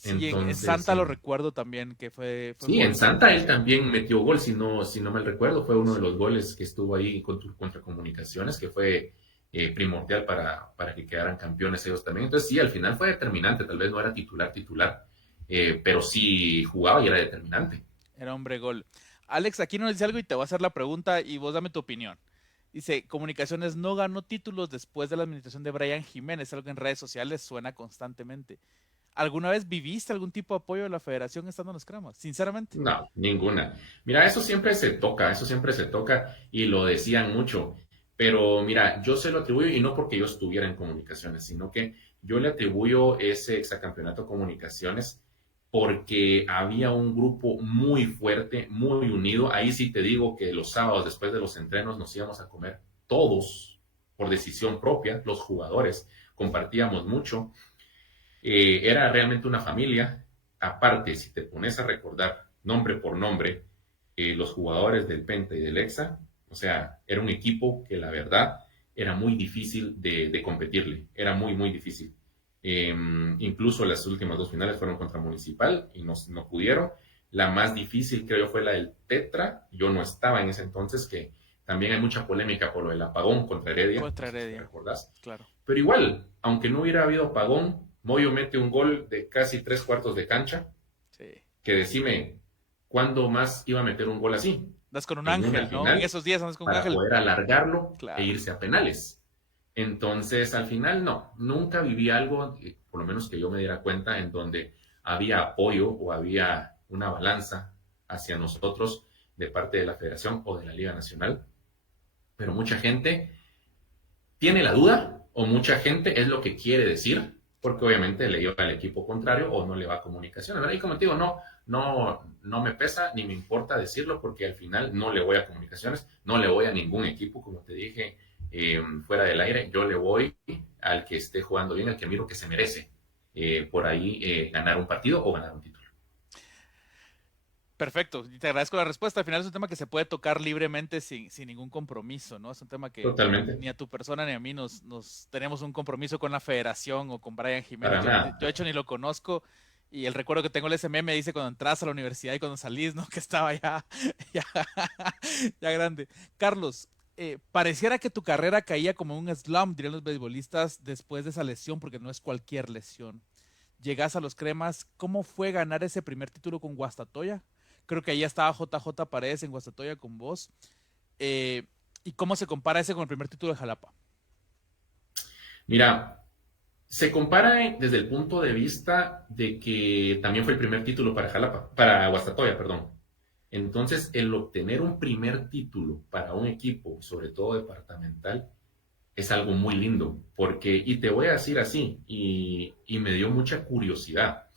Sí, en Entonces, Santa lo recuerdo también, que fue un sí, en gol Santa él sentencial. también metió gol, si no mal recuerdo, fue uno de los goles que estuvo ahí contra Comunicaciones, que fue primordial para que quedaran campeones ellos también. Entonces sí, al final fue determinante, tal vez no era titular, pero sí jugaba y era determinante. Era hombre gol. Alex, aquí nos dice algo y te voy a hacer la pregunta y vos dame tu opinión. Dice, Comunicaciones no ganó títulos después de la administración de Brian Jiménez, algo que en redes sociales suena constantemente. ¿Alguna vez viviste algún tipo de apoyo de la federación estando en los cremas? Sinceramente. No, ninguna. Mira, eso siempre se toca y lo decían mucho, pero mira, yo se lo atribuyo y no porque yo estuviera en comunicaciones, sino que yo le atribuyo ese exacampeonato a comunicaciones porque había un grupo muy fuerte, muy unido. Ahí sí te digo que los sábados después de los entrenos nos íbamos a comer todos por decisión propia, los jugadores, compartíamos mucho. Era realmente una familia. Aparte, si te pones a recordar nombre por nombre, los jugadores del Penta y del Exa, o sea, era un equipo que la verdad era muy difícil de competirle, era muy, muy difícil. Incluso las últimas 2 finales fueron contra Municipal y no pudieron. La más difícil creo yo fue la del Tetra, yo no estaba en ese entonces, que también hay mucha polémica por lo del apagón contra Heredia, no Contra sé si te Heredia, recordás. claro. Pero igual, aunque no hubiera habido apagón, Moyo mete un gol de casi 3 cuartos de cancha, Sí. que decime, ¿cuándo más iba a meter un gol así? Andas con un En una ángel, ¿no? En final, esos días andas con un para ángel. poder alargarlo e Claro. irse a penales. Entonces, al final, no, nunca viví algo, por lo menos que yo me diera cuenta, en donde había apoyo o había una balanza hacia nosotros de parte de la Federación o de la Liga Nacional. Pero mucha gente tiene la duda o mucha gente es lo que quiere decir, porque obviamente le iba al equipo contrario o no le va a comunicaciones, ¿verdad? Y como te digo, no me pesa ni me importa decirlo porque al final no le voy a comunicaciones, no le voy a ningún equipo, como te dije fuera del aire, yo le voy al que esté jugando bien, al que miro que se merece por ahí ganar un partido o ganar un título. Perfecto, y te agradezco la respuesta. Al final es un tema que se puede tocar libremente sin ningún compromiso, ¿no? Es un tema que Totalmente, ni a tu persona ni a mí nos tenemos un compromiso con la federación o con Brian Jiménez. para nada. Yo de hecho ni lo conozco y el recuerdo que tengo el SM me dice cuando entras a la universidad y cuando salís, ¿no? Que estaba ya, ya, ya grande. Carlos, pareciera que tu carrera caía como un slump, dirían los beisbolistas, después de esa lesión, porque no es cualquier lesión. Llegas a los cremas, ¿cómo fue ganar ese primer título con Guastatoya? Creo que ahí estaba JJ Paredes en Guastatoya con vos. Eh, ¿Y cómo se compara ese con el primer título de Jalapa? Mira, se compara desde el punto de vista de que también fue el primer título para Jalapa, para Guastatoya, perdón. Entonces, el obtener un primer título para un equipo, sobre todo departamental, es algo muy lindo, porque, y te voy a decir así, y me dio mucha curiosidad,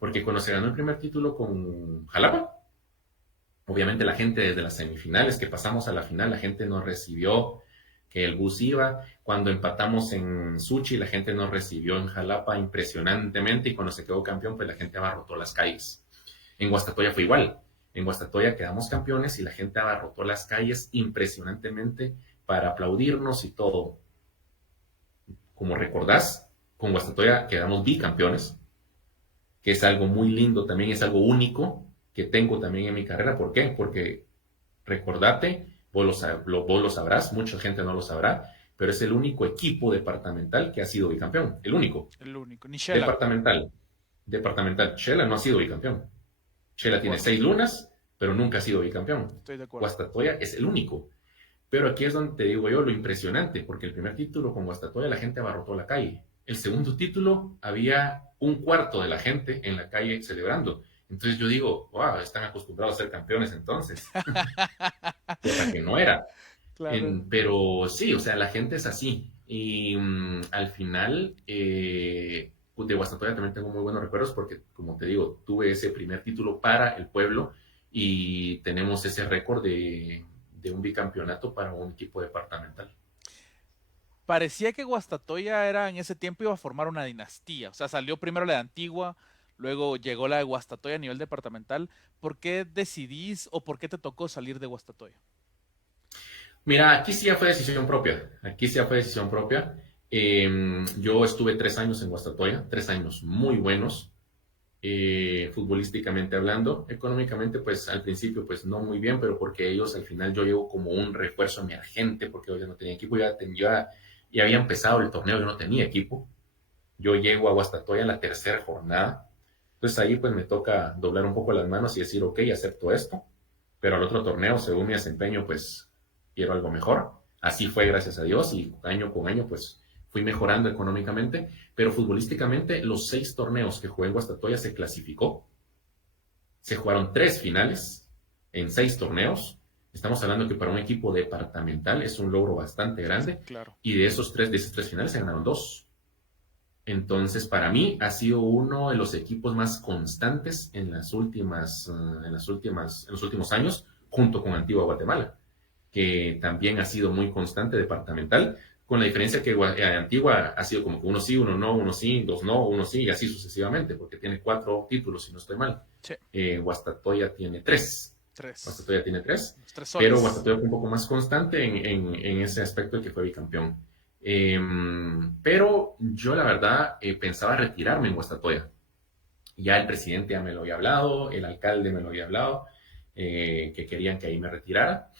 porque cuando se ganó el primer título con Jalapa, obviamente la gente desde las semifinales que pasamos a la final, la gente nos recibió, que el bus iba, cuando empatamos en Suchi, la gente nos recibió en Jalapa impresionantemente y cuando se quedó campeón, pues la gente abarrotó las calles. En Guastatoya fue igual, en Guastatoya quedamos campeones y la gente abarrotó las calles impresionantemente para aplaudirnos y todo. Como recordás, con Guastatoya quedamos bicampeones, que es algo muy lindo, también es algo único que tengo también en mi carrera. ¿Por qué? Porque recordate, vos lo sabrás, mucha gente no lo sabrá, pero es el único equipo departamental que ha sido bicampeón, el único. El único. Ni Shela. Departamental. Shela no ha sido bicampeón. De Shela tiene acuerdo. 6 lunas, pero nunca ha sido bicampeón. Estoy de acuerdo. Guastatoya es el único. Pero aquí es donde te digo yo lo impresionante, porque el primer título con Guastatoya la gente abarrotó la calle. El segundo título había un cuarto de la gente en la calle celebrando. Entonces yo digo, wow, están acostumbrados a ser campeones entonces, cosa que no era. Claro. Pero sí, o sea, la gente es así. Y al final, de Guastatoya también tengo muy buenos recuerdos porque, como te digo, tuve ese primer título para el pueblo y tenemos ese récord de un bicampeonato para un equipo departamental. Parecía que Guastatoya era en ese tiempo iba a formar una dinastía. O sea, salió primero la de Antigua, luego llegó la de Guastatoya a nivel departamental. ¿Por qué decidís o por qué te tocó salir de Guastatoya? Mira, aquí sí ya fue decisión propia. Aquí sí ya fue decisión propia. Yo estuve 3 años en Guastatoya, 3 años muy buenos, futbolísticamente hablando. Económicamente, pues al principio, pues no muy bien, pero porque ellos al final yo llego como un refuerzo emergente, porque yo ya no tenía equipo, ya había empezado el torneo, yo no tenía equipo. Yo llego a Guastatoya en la tercera jornada. Entonces ahí pues me toca doblar un poco las manos y decir, ok, acepto esto, pero al otro torneo, según mi desempeño, pues quiero algo mejor. Así fue, gracias a Dios, y año con año pues fui mejorando económicamente, pero futbolísticamente los 6 torneos que jugué en Guastatoya se clasificó. Se jugaron 3 finales en 6 torneos. Estamos hablando que para un equipo departamental es un logro bastante grande, Claro. y de esos tres finales se ganaron dos. Entonces, para mí ha sido uno de los equipos más constantes en los últimos años, junto con Antigua Guatemala, que también ha sido muy constante departamental, con la diferencia que Antigua ha sido como que uno sí, uno no, uno sí, dos no, uno sí, y así sucesivamente, porque tiene 4 títulos, si no estoy mal. Sí, Guastatoya tiene tres. tres. Guastatoya tiene tres, Los tres pero soles. Guastatoya fue un poco más constante en ese aspecto de que fue bicampeón. Pero yo la verdad pensaba retirarme en Guastatoya. Ya el presidente ya me lo había hablado, el alcalde me lo había hablado, que querían que ahí me retirara.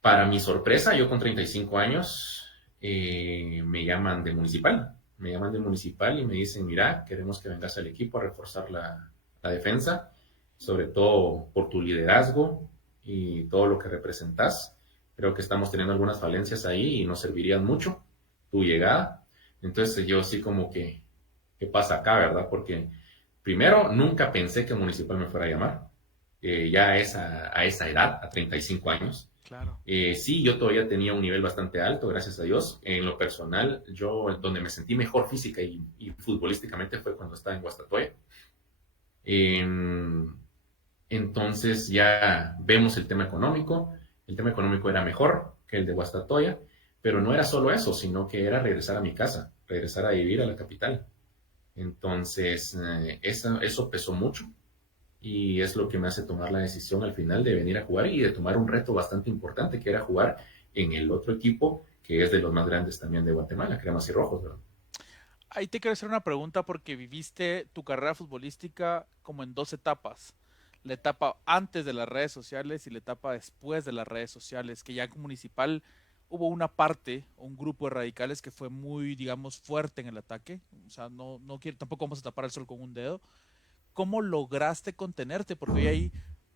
Para mi sorpresa, yo con 35 años me llaman de municipal. Me llaman de municipal y me dicen, mira, queremos que vengas al equipo a reforzar la defensa, sobre todo por tu liderazgo y todo lo que representas. Creo que estamos teniendo algunas falencias ahí y nos servirían mucho tu llegada. Entonces yo sí como que, ¿qué pasa acá, verdad? Porque primero, nunca pensé que municipal me fuera a llamar, ya a esa edad, a 35 años. Claro. Sí, yo todavía tenía un nivel bastante alto, gracias a Dios. En lo personal, yo donde me sentí mejor física y futbolísticamente fue cuando estaba en Guastatoya. Eh, entonces ya vemos el tema económico. El tema económico era mejor que el de Guastatoya, pero no era solo eso, sino que era regresar a mi casa, regresar a vivir a la capital. Entonces, eso pesó mucho y es lo que me hace tomar la decisión al final de venir a jugar y de tomar un reto bastante importante, que era jugar en el otro equipo que es de los más grandes también de Guatemala, Cremas y Rojos, ¿verdad? Ahí te quiero hacer una pregunta porque viviste tu carrera futbolística como en dos etapas. La etapa antes de las redes sociales y la etapa después de las redes sociales, que ya como municipal hubo una parte, un grupo de radicales que fue muy, digamos, fuerte en el ataque. O sea, no quiero, tampoco vamos a tapar el sol con un dedo. ¿Cómo lograste contenerte? Porque hoy hay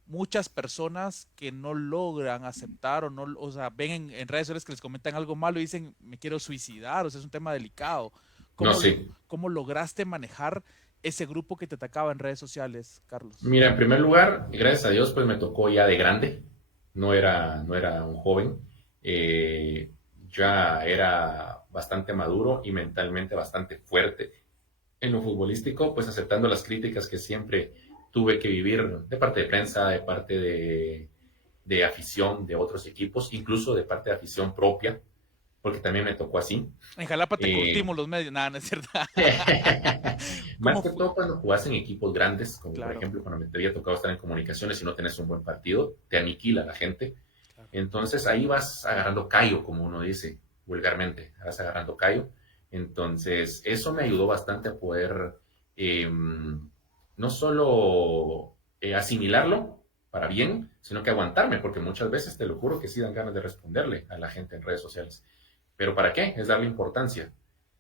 muchas personas que no logran aceptar o sea, ven en redes sociales que les comentan algo malo y dicen, me quiero suicidar, o sea, es un tema delicado. No ¿Cómo, sé. cómo lograste manejar ese grupo que te atacaba en redes sociales, Carlos? Mira, en primer lugar, gracias a Dios, pues me tocó ya de grande, no era un joven. Eh, ya era bastante maduro y mentalmente bastante fuerte. En lo futbolístico, pues aceptando las críticas que siempre tuve que vivir de parte de prensa, de parte de afición de otros equipos, incluso de parte de afición propia, porque también me tocó así. En Jalapa te Eh, curtimos los medios, nada, no es cierto. Más ¿Cómo que fue? todo cuando jugás en equipos grandes, como por Claro, ejemplo cuando me te había tocado estar en comunicaciones y no tenés un buen partido, te aniquila la gente. claro. Entonces ahí vas agarrando callo, como uno dice vulgarmente, vas agarrando callo. Entonces eso me ayudó bastante a poder no solo asimilarlo para bien, sino que aguantarme, porque muchas veces te lo juro que sí dan ganas de responderle a la gente en redes sociales. ¿Pero para qué? Es darle importancia.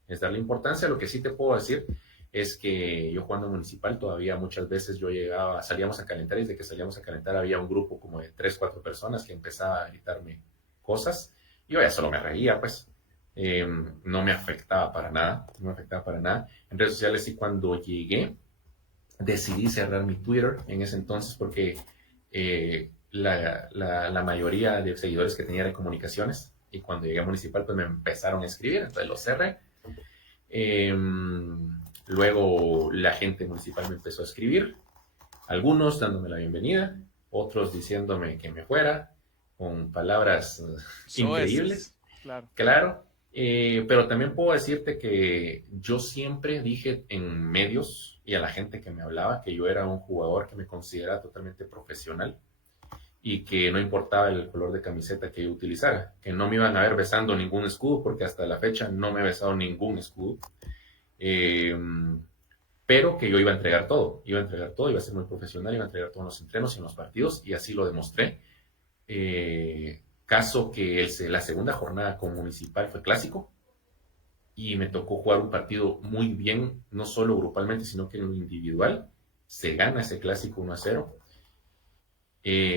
Es darle importancia. Lo que sí te puedo decir es que yo jugando en municipal todavía muchas veces yo llegaba, salíamos a calentar y desde que salíamos a calentar había un grupo como de 3, 4 personas que empezaba a gritarme cosas y yo ya solo me reía, pues. No me afectaba para nada, no me afectaba para nada. En redes sociales sí cuando llegué decidí cerrar mi Twitter en ese entonces porque la mayoría de seguidores que tenía era de comunicaciones y cuando llegué a Municipal pues me empezaron a escribir, entonces lo cerré. Eh, Luego la gente municipal me empezó a escribir, algunos dándome la bienvenida, otros diciéndome que me fuera, con palabras increíbles, Soeces, claro. claro. Pero también puedo decirte que yo siempre dije en medios y a la gente que me hablaba que yo era un jugador que me consideraba totalmente profesional y que no importaba el color de camiseta que yo utilizara, que no me iban a ver besando ningún escudo, porque hasta la fecha no me he besado ningún escudo, eh, pero que yo iba a entregar todo, iba a ser muy profesional, iba a entregar todos los entrenos y en los partidos, y así lo demostré. Caso que la segunda jornada con Municipal fue clásico, y me tocó jugar un partido muy bien, no solo grupalmente, sino que en lo individual. Se gana ese clásico 1-0.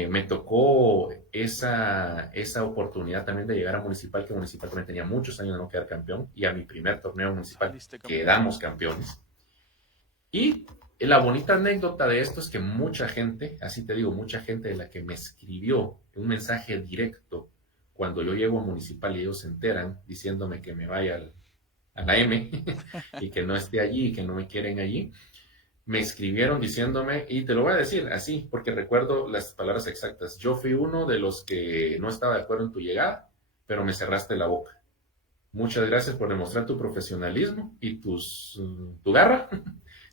Me tocó esa oportunidad también de llegar a Municipal, que Municipal también tenía muchos años de no quedar campeón, y a mi primer torneo municipal Saliste campeón. quedamos campeones. Y la bonita anécdota de esto es que mucha gente, así te digo, mucha gente de la que me escribió un mensaje directo cuando yo llego a Municipal y ellos se enteran diciéndome que me vaya a la M y que no esté allí y que no me quieren allí, me escribieron diciéndome, y te lo voy a decir así, porque recuerdo las palabras exactas: yo fui uno de los que no estaba de acuerdo en tu llegada, pero me cerraste la boca. Muchas gracias por demostrar tu profesionalismo y tu garra,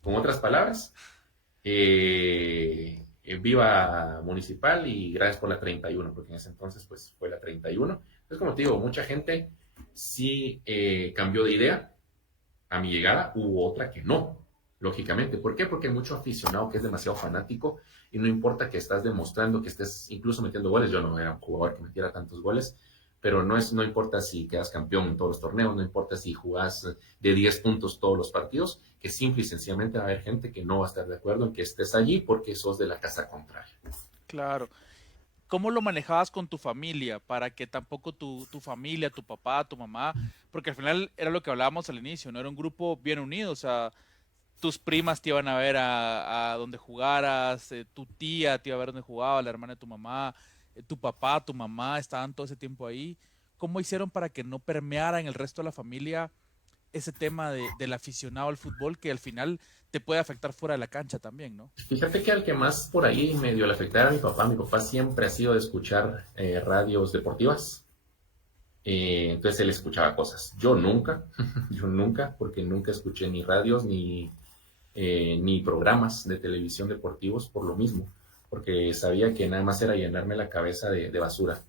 con otras palabras. Viva Municipal y gracias por la 31, porque en ese entonces pues fue la 31. Entonces, como te digo, mucha gente sí cambió de idea a mi llegada, hubo otra que no, lógicamente. ¿Por qué? Porque hay mucho aficionado que es demasiado fanático y no importa que estás demostrando, que estés incluso metiendo goles. Yo no era un jugador que metiera tantos goles, pero no importa si quedas campeón en todos los torneos, no importa si jugás de 10 puntos todos los partidos, que simple y sencillamente va a haber gente que no va a estar de acuerdo en que estés allí porque sos de la casa contraria. Claro. ¿Cómo lo manejabas con tu familia para que tampoco tu familia, tu papá, tu mamá, porque al final era lo que hablábamos al inicio, ¿no? Era un grupo bien unido, o sea, tus primas te iban a ver a donde jugaras, tu tía te iba a ver donde jugaba, la hermana de tu mamá, tu papá, tu mamá, estaban todo ese tiempo ahí. ¿Cómo hicieron para que no permeara en el resto de la familia ese tema del aficionado al fútbol que al final te puede afectar fuera de la cancha también, ¿no? Fíjate que al que más por ahí medio le afectara a mi papá siempre ha sido de escuchar radios deportivas. Entonces él escuchaba cosas. Yo nunca, yo nunca, porque nunca escuché ni radios ni programas de televisión deportivos por lo mismo, porque sabía que nada más era llenarme la cabeza de basura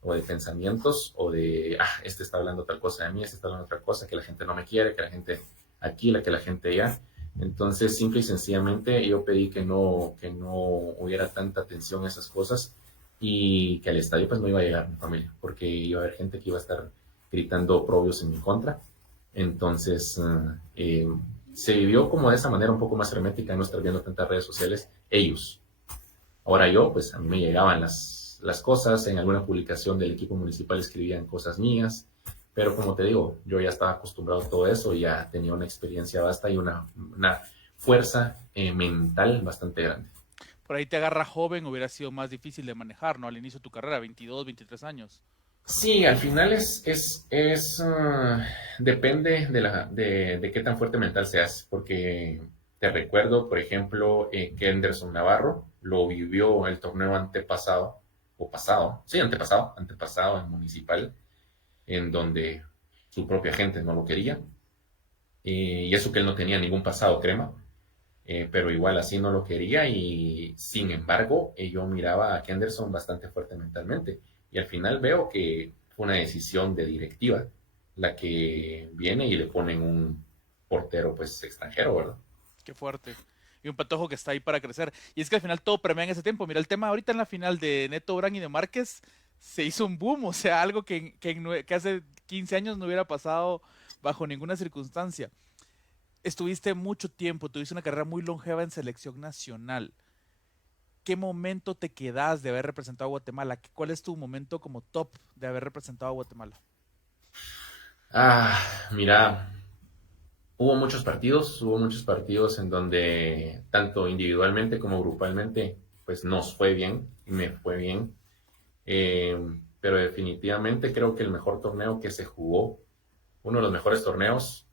o de pensamientos o de, este está hablando tal cosa de mí, este está hablando otra cosa, que la gente no me quiere, que la gente aquí, que la gente allá. Entonces, simple y sencillamente, yo pedí que no hubiera tanta atención a esas cosas y que al estadio pues no iba a llegar mi familia, porque iba a haber gente que iba a estar gritando oprobios en mi contra. Entonces, se vivió como de esa manera un poco más hermética, no estar viendo tantas redes sociales, ellos. Ahora yo, pues a mí me llegaban las cosas, en alguna publicación del equipo municipal escribían cosas mías, pero como te digo, yo ya estaba acostumbrado a todo eso y ya tenía una experiencia vasta y una fuerza mental bastante grande. Por ahí te agarra joven, hubiera sido más difícil de manejar, ¿no? Al inicio de tu carrera, 22, 23 años. Sí, al final depende de qué tan fuerte mental seas, porque te recuerdo, por ejemplo, que Anderson Navarro lo vivió el torneo antepasado, o pasado, sí, antepasado en Municipal, en donde su propia gente no lo quería, y eso que él no tenía ningún pasado crema, pero igual así no lo quería y sin embargo yo miraba a Kenderson bastante fuerte mentalmente y al final veo que fue una decisión de directiva la que viene y le ponen un portero pues extranjero, ¿verdad? Qué fuerte. Y un patojo que está ahí para crecer. Y es que al final todo premia en ese tiempo. Mira, el tema ahorita en la final de Neto Brand y de Márquez se hizo un boom. O sea, algo que hace 15 años no hubiera pasado bajo ninguna circunstancia. Estuviste mucho tiempo, tuviste una carrera muy longeva en selección nacional. ¿Qué momento te quedas de haber representado a Guatemala? ¿Cuál es tu momento como top de haber representado a Guatemala? Mira, Hubo muchos partidos en donde tanto individualmente como grupalmente, pues nos fue bien, me fue bien. Eh, pero definitivamente creo que el mejor torneo que se jugó, uno de los mejores torneos,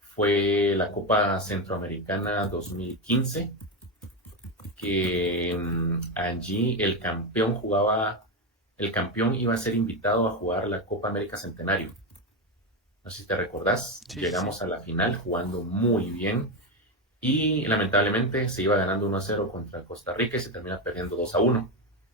fue la Copa Centroamericana 2015, que allí el campeón iba a ser invitado a jugar la Copa América Centenario. No sé si te recordás, Sí, sí, sí. llegamos a la final jugando muy bien y lamentablemente se iba ganando 1-0 contra Costa Rica y se termina perdiendo 2-1.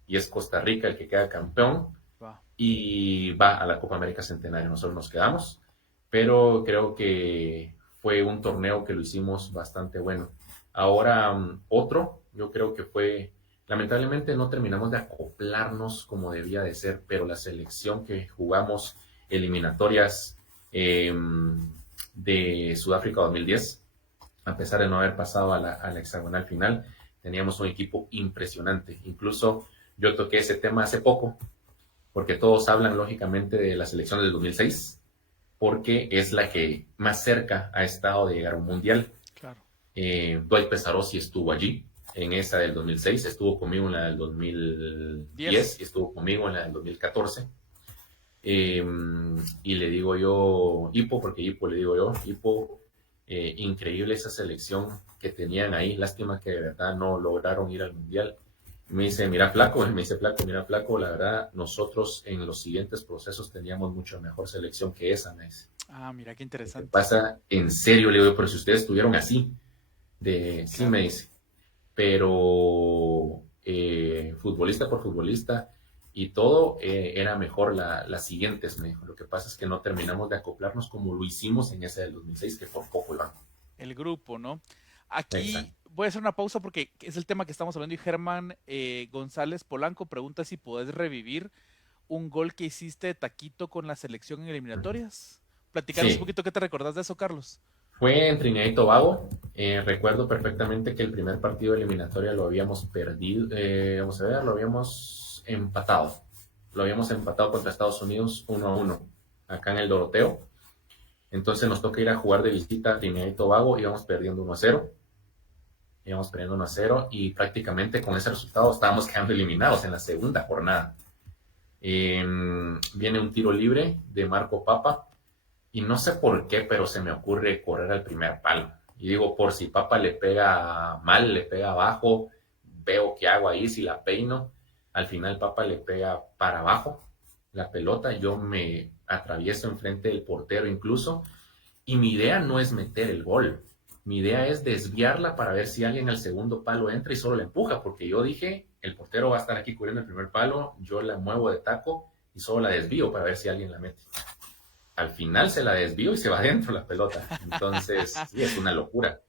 Y es Costa Rica el que queda campeón Va. y va a la Copa América Centenario. Nosotros nos quedamos, pero creo que fue un torneo que lo hicimos bastante bueno. Ahora, otro, yo creo que fue, lamentablemente no terminamos de acoplarnos como debía de ser, pero la selección que jugamos eliminatorias eh, de Sudáfrica 2010, a pesar de no haber pasado a la hexagonal final, teníamos un equipo impresionante. Incluso yo toqué ese tema hace poco, porque todos hablan lógicamente de la selección del 2006, porque es la que más cerca ha estado de llegar a un mundial. Claro. Dwight Pesarossi estuvo allí, en esa del 2006, estuvo conmigo en la del 2010 10. y estuvo conmigo en la del 2014. Eh, y le digo yo, Hipo, porque Hipo le digo yo, Hipo, increíble esa selección que tenían ahí, lástima que de verdad no lograron ir al mundial. Me dice, mira flaco, me dice flaco, mira flaco, la verdad nosotros en los siguientes procesos teníamos mucho mejor selección que esa, me dice. Ah, mira, qué ¿Qué te interesante. pasa? En serio, le digo, pero si ustedes estuvieron así, sí Claro. me dice, pero futbolista por futbolista y todo era mejor las siguientes, me dijo. Lo que pasa es que no terminamos de acoplarnos como lo hicimos en ese del 2006, que por poco iban. El grupo, ¿no? Aquí Exacto. voy a hacer una pausa porque es el tema que estamos hablando y Germán González Polanco pregunta si podés revivir un gol que hiciste de taquito con la selección en eliminatorias. Platicaros un Sí, poquito qué te recordás de eso, Carlos. fue en Trinidad y Tobago. Recuerdo perfectamente que el primer partido de eliminatoria lo habíamos perdido, vamos a ver, lo habíamos empatado. Lo habíamos empatado contra Estados Unidos 1-1, acá en el Doroteo. Entonces nos toca ir a jugar de visita a Trinidad y Tobago, íbamos perdiendo 1-0. Íbamos perdiendo 1-0 y prácticamente con ese resultado estábamos quedando eliminados en la segunda jornada. Viene un tiro libre de Marco Papa y no sé por qué, pero se me ocurre correr al primer palo. Y digo, por si Papa le pega mal, le pega abajo, veo qué hago ahí, si la peino. Al final Papa le pega para abajo la pelota, yo me atravieso enfrente del portero incluso, y mi idea no es meter el gol, mi idea es desviarla para ver si alguien al segundo palo entra y solo la empuja, porque yo dije, el portero va a estar aquí cubriendo el primer palo, yo la muevo de taco y solo la desvío para ver si alguien la mete. Al final se la desvío y se va adentro la pelota. Entonces, sí, es una locura.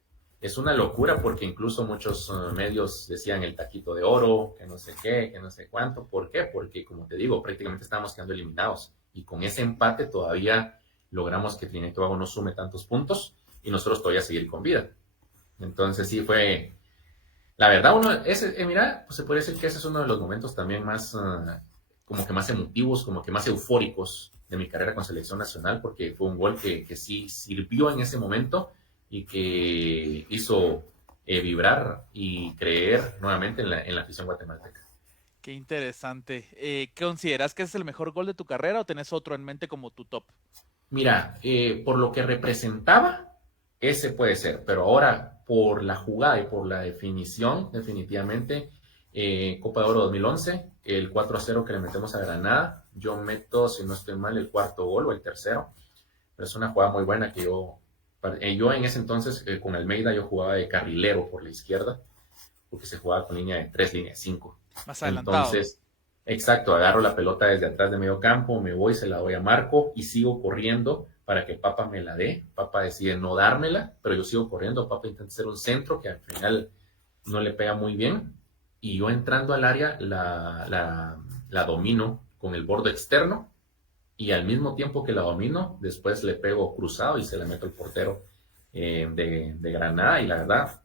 Es una locura porque incluso muchos medios decían el taquito de oro, que no sé qué, que no sé cuánto. ¿Por qué? Porque, como te digo, prácticamente estábamos quedando eliminados. Y con ese empate todavía logramos que Trinidad y Tobago no sume tantos puntos y nosotros todavía seguir con vida. Entonces, sí, fue, la verdad, mira, pues se puede decir que ese es uno de los momentos también más, como que más emotivos, como que más eufóricos de mi carrera con selección nacional, porque fue un gol que sí sirvió en ese momento y que hizo vibrar y creer nuevamente en la afición guatemalteca. Qué interesante. ¿Consideras que ese es el mejor gol de tu carrera o tenés otro en mente como tu top? Mira, por lo que representaba, ese puede ser, pero ahora por la jugada y por la definición, definitivamente, Copa de Oro 2011, el 4-0 que le metemos a Granada, yo meto, si no estoy mal, el cuarto gol o el tercero, pero es una jugada muy buena que yo en ese entonces con Almeida yo jugaba de carrilero por la izquierda, porque se jugaba con línea de 3, línea de 5. Más adelantado. Entonces, exacto, agarro la pelota desde atrás de medio campo, me voy, se la doy a Marco y sigo corriendo para que Papa me la dé. Papa decide no dármela, pero yo sigo corriendo. Papa intenta hacer un centro que al final no le pega muy bien. Y yo entrando al área la domino con el borde externo y al mismo tiempo que la domino, después le pego cruzado y se la meto al portero de Granada. Y la verdad,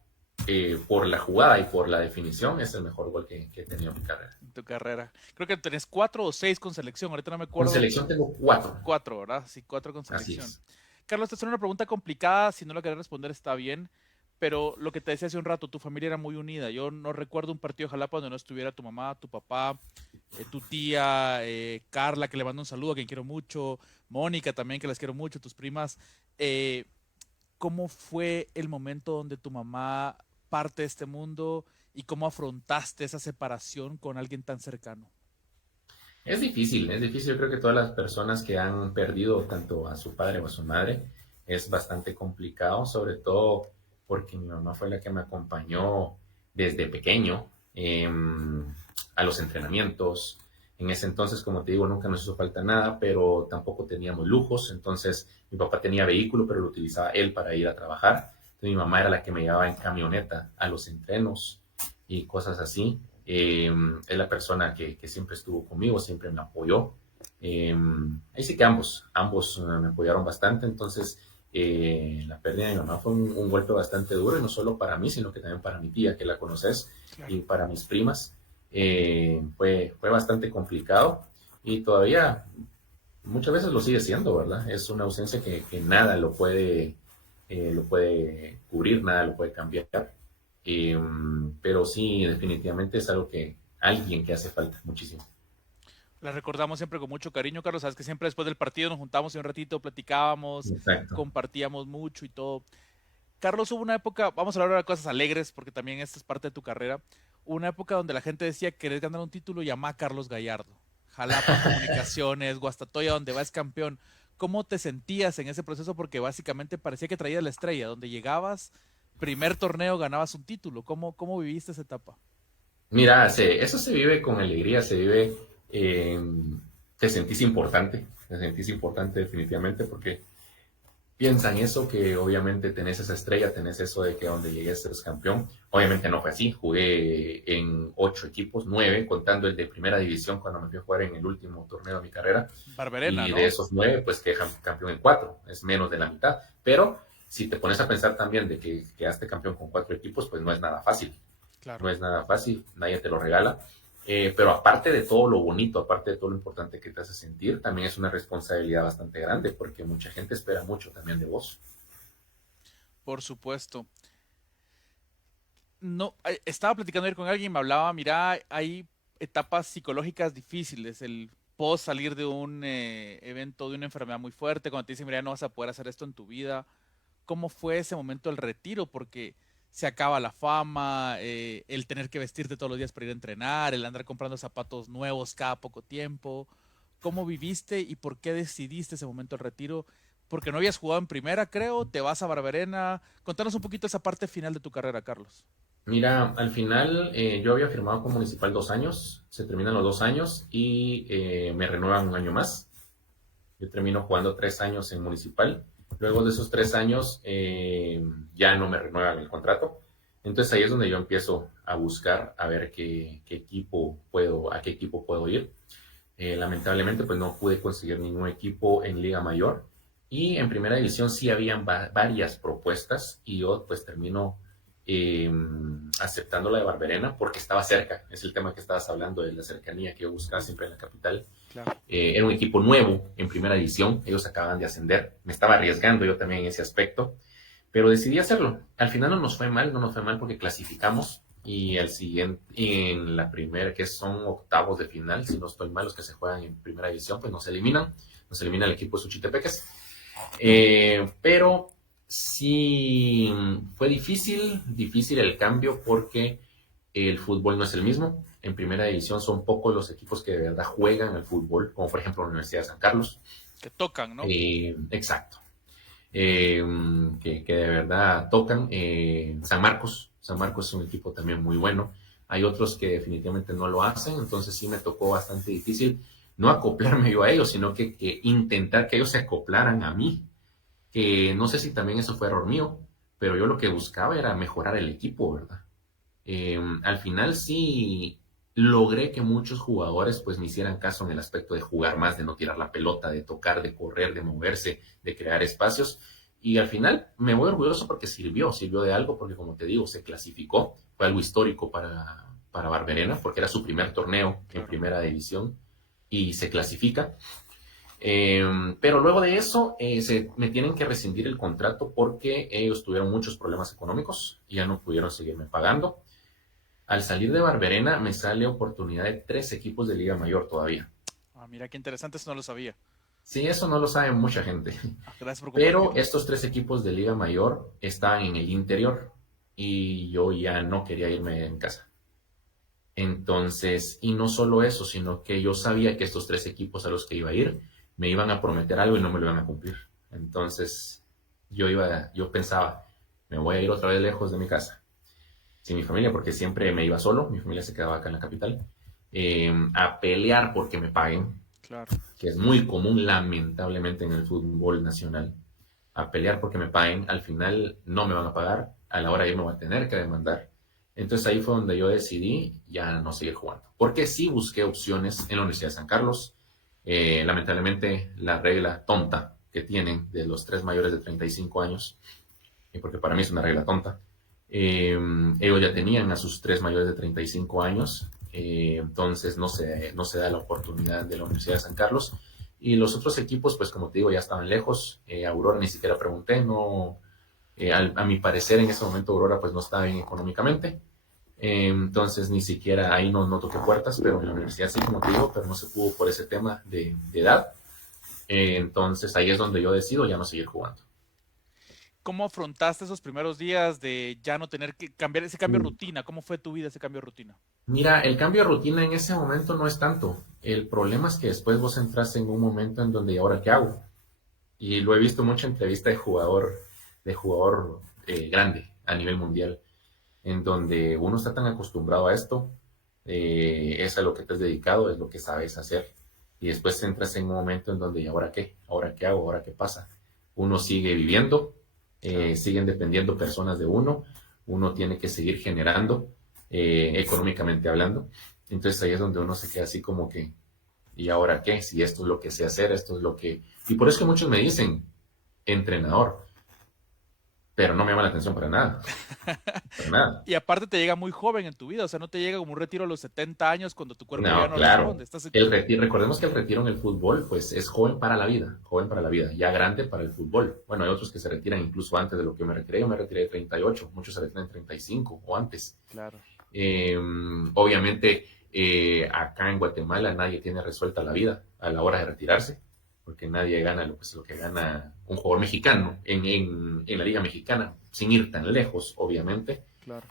por la jugada y por la definición, es el mejor gol que he tenido en mi carrera. En tu carrera. Creo que tenés 4 o 6 con selección, ahorita no me Con acuerdo. selección tengo 4. 4, ¿verdad? Sí, 4 con Así selección. es. Carlos, te hace una pregunta complicada, si no la querés responder está bien, pero lo que te decía hace un rato, tu familia era muy unida. Yo no recuerdo un partido de Jalapa donde no estuviera tu mamá, tu papá, tu tía, Carla, que le mando un saludo, a quien quiero mucho, Mónica también, que las quiero mucho, tus primas. Eh, ¿Cómo fue el momento donde tu mamá parte de este mundo y cómo afrontaste esa separación con alguien tan cercano? Es difícil, es difícil. Yo creo que todas las personas que han perdido tanto a su padre o a su madre es bastante complicado, sobre todo porque mi mamá fue la que me acompañó desde pequeño a los entrenamientos. En ese entonces, como te digo, nunca nos hizo falta nada, pero tampoco teníamos lujos. Entonces, mi papá tenía vehículo, pero lo utilizaba él para ir a trabajar. Entonces, mi mamá era la que me llevaba en camioneta a los entrenos y cosas así. Es la persona que siempre estuvo conmigo, siempre me apoyó. Ahí sí que ambos me apoyaron bastante, entonces la pérdida de mi mamá fue un golpe bastante duro, y no solo para mí, sino que también para mi tía, que la conoces, Claro. y para mis primas. Fue bastante complicado, y todavía muchas veces lo sigue siendo, ¿verdad? Es una ausencia que nada lo puede cubrir, nada lo puede cambiar. Pero sí, definitivamente es algo que alguien que hace falta muchísimo. La recordamos siempre con mucho cariño, Carlos. Sabes que siempre después del partido nos juntamos y un ratito platicábamos, Exacto. compartíamos mucho y todo. Carlos, hubo una época, vamos a hablar ahora de cosas alegres, porque también esta es parte de tu carrera. Una época donde la gente decía: querés ganar un título, llama a Carlos Gallardo. Jalapa Comunicaciones, Guastatoya, donde vas campeón. ¿Cómo te sentías en ese proceso? Porque básicamente parecía que traías la estrella. Donde llegabas, primer torneo, ganabas un título. ¿Cómo viviste esa etapa? Mira, eso se vive con alegría, se vive, eh, te sentís importante definitivamente, porque piensan eso, que obviamente tenés esa estrella, tenés eso de que donde llegues eres campeón. Obviamente no fue así, jugué en 8 equipos, 9, contando el de primera división cuando me fui a jugar en el último torneo de mi carrera, Barberena, y de ¿no? esos 9, pues quedé campeón en 4, es menos de la mitad. Pero si te pones a pensar también de que quedaste campeón con 4 equipos, pues no es nada fácil, Claro. no es nada fácil, nadie te lo regala. Pero aparte de todo lo bonito, aparte de todo lo importante que te hace sentir, también es una responsabilidad bastante grande, porque mucha gente espera mucho también de vos. Por supuesto. No, estaba platicando ayer con alguien y me hablaba: mira, hay etapas psicológicas difíciles, el post salir de un evento, de una enfermedad muy fuerte, cuando te dicen: mira, no vas a poder hacer esto en tu vida. ¿Cómo fue ese momento del retiro? Porque se acaba la fama, el tener que vestirte todos los días para ir a entrenar, el andar comprando zapatos nuevos cada poco tiempo. ¿Cómo viviste y por qué decidiste ese momento del retiro? Porque no habías jugado en primera, creo, te vas a Barberena. Contanos un poquito esa parte final de tu carrera, Carlos. Mira, al final yo había firmado con Municipal 2 años, se terminan los 2 años y me renuevan un año más. Yo termino jugando 3 años en Municipal. Luego de esos 3 años ya no me renuevan el contrato. Entonces ahí es donde yo empiezo a buscar a ver a qué equipo puedo ir. Lamentablemente pues no pude conseguir ningún equipo en Liga Mayor, y en Primera División sí habían varias propuestas, y yo pues termino eh, aceptando la de Barberena porque estaba cerca. Es el tema que estabas hablando, de la cercanía que yo buscaba siempre en la capital. Claro. Era un equipo nuevo en Primera División, ellos acaban de ascender, me estaba arriesgando yo también en ese aspecto, pero decidí hacerlo. Al final no nos fue mal porque clasificamos, y el siguiente, en la primera, que son octavos de final, si no estoy mal, los que se juegan en Primera División, pues nos elimina el equipo de Suchitepeques. Pero sí fue difícil el cambio, porque el fútbol no es el mismo. En Primera División son pocos los equipos que de verdad juegan al fútbol, como por ejemplo la Universidad de San Carlos. Que tocan, ¿no? Exacto. eh, que de verdad tocan. San Marcos es un equipo también muy bueno. Hay otros que definitivamente no lo hacen, entonces sí me tocó bastante difícil no acoplarme yo a ellos, sino que intentar que ellos se acoplaran a mí, que no sé si también eso fue error mío, pero yo lo que buscaba era mejorar el equipo, ¿verdad? Al final sí logré que muchos jugadores pues me hicieran caso en el aspecto de jugar más, de no tirar la pelota, de tocar, de correr, de moverse, de crear espacios. Y al final me voy orgulloso porque sirvió de algo, porque como te digo, se clasificó, fue algo histórico para Barberena, porque era su primer torneo en Claro. primera división, y se clasifica. Pero luego de eso me tienen que rescindir el contrato porque ellos tuvieron muchos problemas económicos y ya no pudieron seguirme pagando. Al salir de Barberena me sale oportunidad de 3 equipos de Liga Mayor todavía. Ah, mira, qué interesante, eso no lo sabía. Sí, eso no lo sabe mucha gente. Ah, gracias por Pero compartirlo. estos 3 equipos de Liga Mayor estaban en el interior y yo ya no quería irme en casa. Entonces, y no solo eso, sino que yo sabía que estos 3 equipos a los que iba a ir me iban a prometer algo y no me lo iban a cumplir. Entonces, yo pensaba, me voy a ir otra vez lejos de mi casa, sin mi familia, porque siempre me iba solo, mi familia se quedaba acá en la capital, a pelear porque me paguen, Claro. que es muy común lamentablemente en el fútbol nacional, a pelear porque me paguen, al final no me van a pagar, a la hora yo me voy a tener que demandar. Entonces ahí fue donde yo decidí ya no seguir jugando. Porque sí busqué opciones en la Universidad de San Carlos. Lamentablemente la regla tonta que tienen de los 3 mayores de 35 años, porque para mí es una regla tonta, ellos ya tenían a sus 3 mayores de 35 años, entonces no se da la oportunidad de la Universidad de San Carlos. Y los otros equipos, pues como te digo, ya estaban lejos. Aurora ni siquiera pregunté, no, a mi parecer en ese momento Aurora pues no estaba bien económicamente. Entonces ni siquiera ahí no toqué puertas, pero en la universidad sí, como te digo, pero no se pudo por ese tema de edad. Entonces ahí es donde yo decido ya no seguir jugando. ¿Cómo afrontaste esos primeros días de ya no tener que cambiar ese cambio de rutina? ¿Cómo fue tu vida ese cambio de rutina? Mira, el cambio de rutina en ese momento no es tanto. El problema es que después vos entras en un momento en donde, ¿y ahora qué hago? Y lo he visto en mucha entrevista de jugador grande a nivel mundial, en donde uno está tan acostumbrado a esto, es a lo que te has dedicado, es lo que sabes hacer. Y después entras en un momento en donde, ¿y ahora qué? ¿Ahora qué hago? ¿Ahora qué pasa? Uno sigue viviendo, Claro. siguen dependiendo personas de uno tiene que seguir generando, económicamente hablando. Entonces ahí es donde uno se queda así como que, ¿y ahora qué? Si esto es lo que sé hacer, esto es lo que... Y por eso que muchos me dicen, entrenador, pero no me llama la atención para nada, para nada. Y aparte te llega muy joven en tu vida, o sea, no te llega como un retiro a los 70 años cuando tu cuerpo ya No, no claro. responde. Estás en- Recordemos que el retiro en el fútbol, pues es joven para la vida, ya grande para el fútbol. Bueno, hay otros que se retiran incluso antes de lo que yo me retiré de 38, muchos se retiran de 35 o antes. Claro, Eh, Obviamente, acá en Guatemala nadie tiene resuelta la vida a la hora de retirarse, porque nadie gana lo que gana un jugador mexicano en la Liga Mexicana, sin ir tan lejos, obviamente. claro.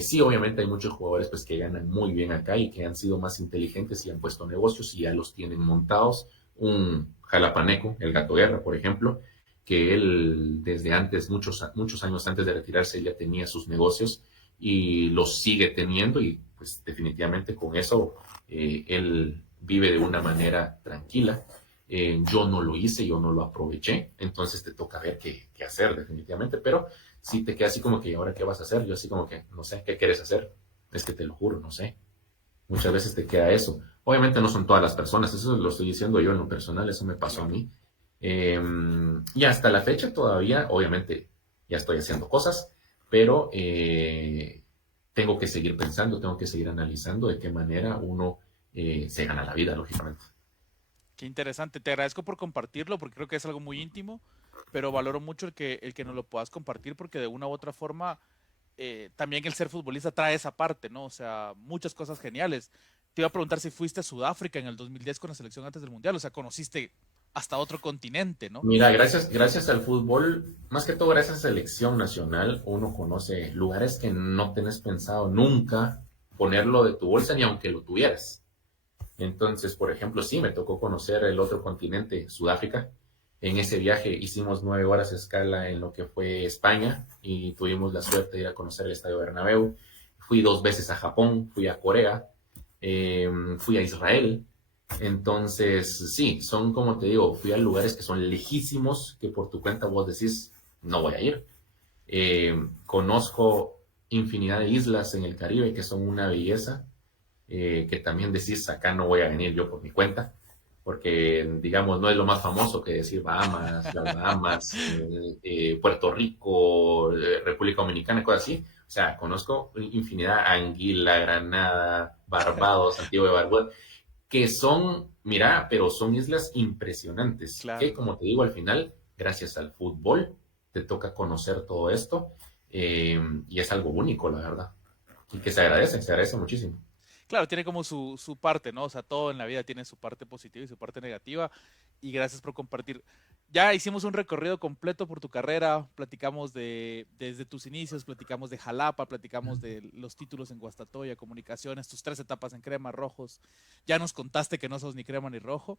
Sí, obviamente hay muchos jugadores pues, que ganan muy bien acá y que han sido más inteligentes y han puesto negocios y ya los tienen montados. Un jalapaneco, el Gato Guerra, por ejemplo, que él desde antes, muchos años antes de retirarse, ya tenía sus negocios y los sigue teniendo y pues definitivamente con eso él vive de una manera tranquila. Yo no lo hice, yo no lo aproveché, entonces te toca ver qué hacer definitivamente, pero si te queda así como que, ¿ahora qué vas a hacer? Yo así como que, no sé, ¿qué quieres hacer? Es que te lo juro, no sé. Muchas veces te queda eso. Obviamente no son todas las personas, eso lo estoy diciendo yo en lo personal, eso me pasó a Claro. mí. Y hasta la fecha todavía, obviamente, ya estoy haciendo cosas, pero tengo que seguir pensando, tengo que seguir analizando de qué manera uno se gana la vida, lógicamente. Qué interesante. Te agradezco por compartirlo porque creo que es algo muy íntimo, pero valoro mucho el que nos lo puedas compartir porque de una u otra forma también el ser futbolista trae esa parte, ¿no? O sea, muchas cosas geniales. Te iba a preguntar si fuiste a Sudáfrica en el 2010 con la selección antes del Mundial, o sea, conociste hasta otro continente, ¿no? Mira, gracias al fútbol, más que todo gracias a selección nacional, uno conoce lugares que no tenés pensado nunca ponerlo de tu bolsa ni aunque lo tuvieras. Entonces, por ejemplo, sí, me tocó conocer el otro continente, Sudáfrica. En ese viaje hicimos 9 horas de escala en lo que fue España y tuvimos la suerte de ir a conocer el Estadio Bernabéu. Fui 2 veces a Japón, fui a Corea, fui a Israel. Entonces, sí, son como te digo, fui a lugares que son lejísimos, que por tu cuenta vos decís, no voy a ir. Conozco infinidad de islas en el Caribe que son una belleza, que también decís, acá no voy a venir yo por mi cuenta, porque digamos, no es lo más famoso que decir Bahamas, las Bahamas, Puerto Rico, República Dominicana, cosas así. O sea, conozco infinidad, Anguila, Granada, Barbados, Antigua y Barbuda, que son mira, pero son islas impresionantes, que Claro. como te digo, al final, gracias al fútbol, te toca conocer todo esto, y es algo único, la verdad, y que se agradece muchísimo. Claro, tiene como su parte, ¿no? O sea, todo en la vida tiene su parte positiva y su parte negativa. Y gracias por compartir. Ya hicimos un recorrido completo por tu carrera, platicamos desde tus inicios, platicamos de Jalapa, platicamos de los títulos en Guastatoya, comunicaciones, tus 3 etapas en crema, rojos. Ya nos contaste que no sos ni crema ni rojo.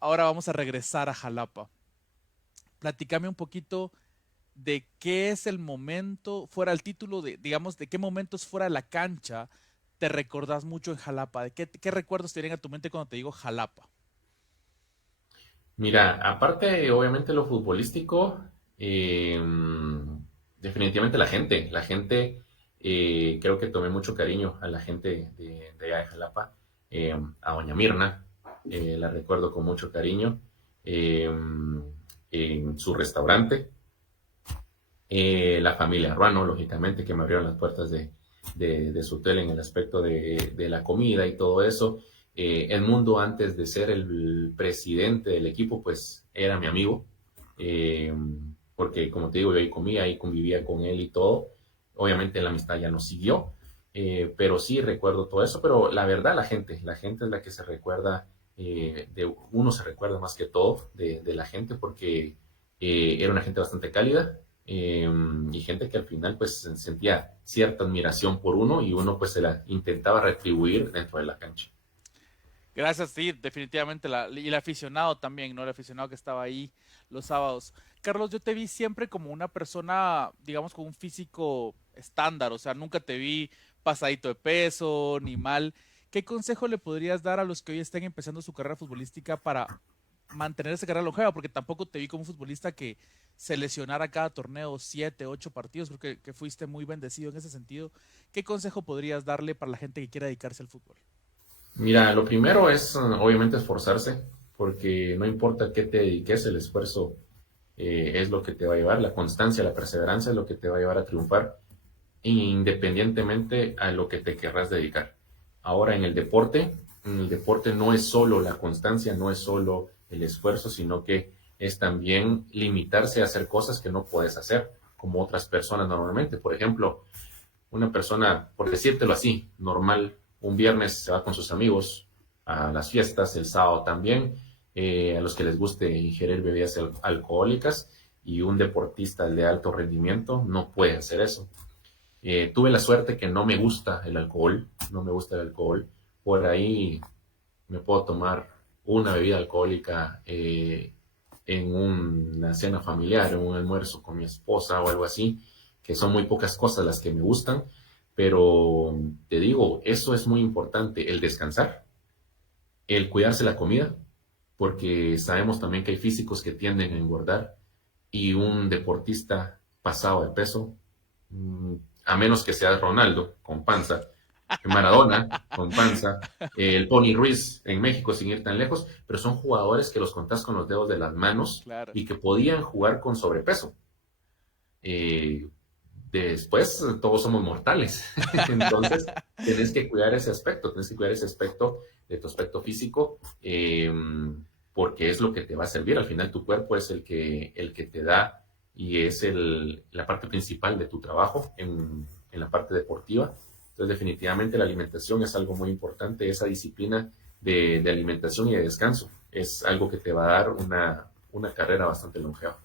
Ahora vamos a regresar a Jalapa. Platícame un poquito de qué es el momento, fuera el título, de, digamos, de qué momentos fuera de la cancha te recordás mucho en Jalapa, de qué recuerdos te vienen a tu mente cuando te digo Jalapa. Mira, aparte, obviamente, lo futbolístico, definitivamente la gente, creo que tomé mucho cariño a la gente de allá de Jalapa, a Doña Mirna, la recuerdo con mucho cariño, eh, en su restaurante, la familia Ruano, lógicamente, que me abrieron las puertas de su hotel en el aspecto de la comida y todo eso. El mundo antes de ser el presidente del equipo, pues era mi amigo, eh, porque como te digo, yo ahí comía, ahí convivía con él y todo. Obviamente la amistad ya no siguió, pero sí recuerdo todo eso, pero la verdad la gente es la que se recuerda, uno se recuerda más que todo de la gente porque era una gente bastante cálida, y gente que al final pues sentía cierta admiración por uno y uno pues se la intentaba retribuir dentro de la cancha. Gracias, sí, definitivamente, y el aficionado también, ¿no? El aficionado que estaba ahí los sábados. Carlos, yo te vi siempre como una persona, digamos, con un físico estándar, o sea, nunca te vi pasadito de peso, ni mal. ¿Qué consejo le podrías dar a los que hoy estén empezando su carrera futbolística para mantener esa carrera longeva? Porque tampoco te vi como un futbolista que se lesionara cada torneo 7, 8 partidos, creo que fuiste muy bendecido en ese sentido. ¿Qué consejo podrías darle para la gente que quiera dedicarse al fútbol? Mira, lo primero es obviamente esforzarse, porque no importa qué te dediques, el esfuerzo es lo que te va a llevar, la constancia, la perseverancia es lo que te va a llevar a triunfar, independientemente a lo que te querrás dedicar. Ahora en el deporte no es solo la constancia, no es solo el esfuerzo, sino que es también limitarse a hacer cosas que no puedes hacer, como otras personas normalmente. Por ejemplo, una persona, por decírtelo así, normal, un viernes se va con sus amigos a las fiestas, el sábado también, a los que les guste ingerir bebidas alcohólicas, y un deportista de alto rendimiento no puede hacer eso. Tuve la suerte que no me gusta el alcohol, no me gusta el alcohol. Por ahí me puedo tomar una bebida alcohólica, en una cena familiar, en un almuerzo con mi esposa o algo así, que son muy pocas cosas las que me gustan, pero te digo, eso es muy importante, el descansar, el cuidarse la comida, porque sabemos también que hay físicos que tienden a engordar, y un deportista pasado de peso, mm, a menos que sea Ronaldo con panza, Maradona con panza, el Pony Ruiz en México sin ir tan lejos, pero son jugadores que los contás con los dedos de las manos Claro. y que podían jugar con sobrepeso. Eh, Después todos somos mortales, entonces tenés que cuidar ese aspecto de tu aspecto físico, porque es lo que te va a servir. Al final tu cuerpo es el que te da, y es la parte principal de tu trabajo en la parte deportiva. Entonces definitivamente la alimentación es algo muy importante, esa disciplina de alimentación y de descanso es algo que te va a dar una carrera bastante longeva.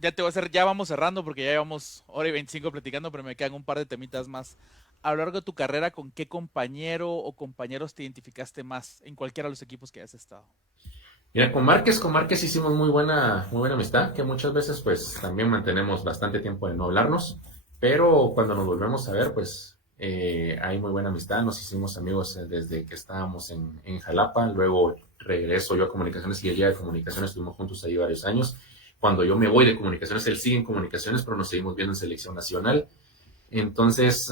Ya te voy a hacer, ya vamos cerrando porque ya llevamos hora y 25 platicando, pero me quedan un par de temitas más. A lo largo de tu carrera, ¿con qué compañero o compañeros te identificaste más en cualquiera de los equipos que has estado? Mira, con Márquez hicimos muy buena amistad, que muchas veces pues también mantenemos bastante tiempo de no hablarnos, pero cuando nos volvemos a ver pues hay muy buena amistad, nos hicimos amigos desde que estábamos en Jalapa, luego regreso yo a Comunicaciones y ella de Comunicaciones, estuvimos juntos ahí varios años. Cuando yo me voy de Comunicaciones, él sigue en Comunicaciones, pero nos seguimos viendo en Selección Nacional. Entonces,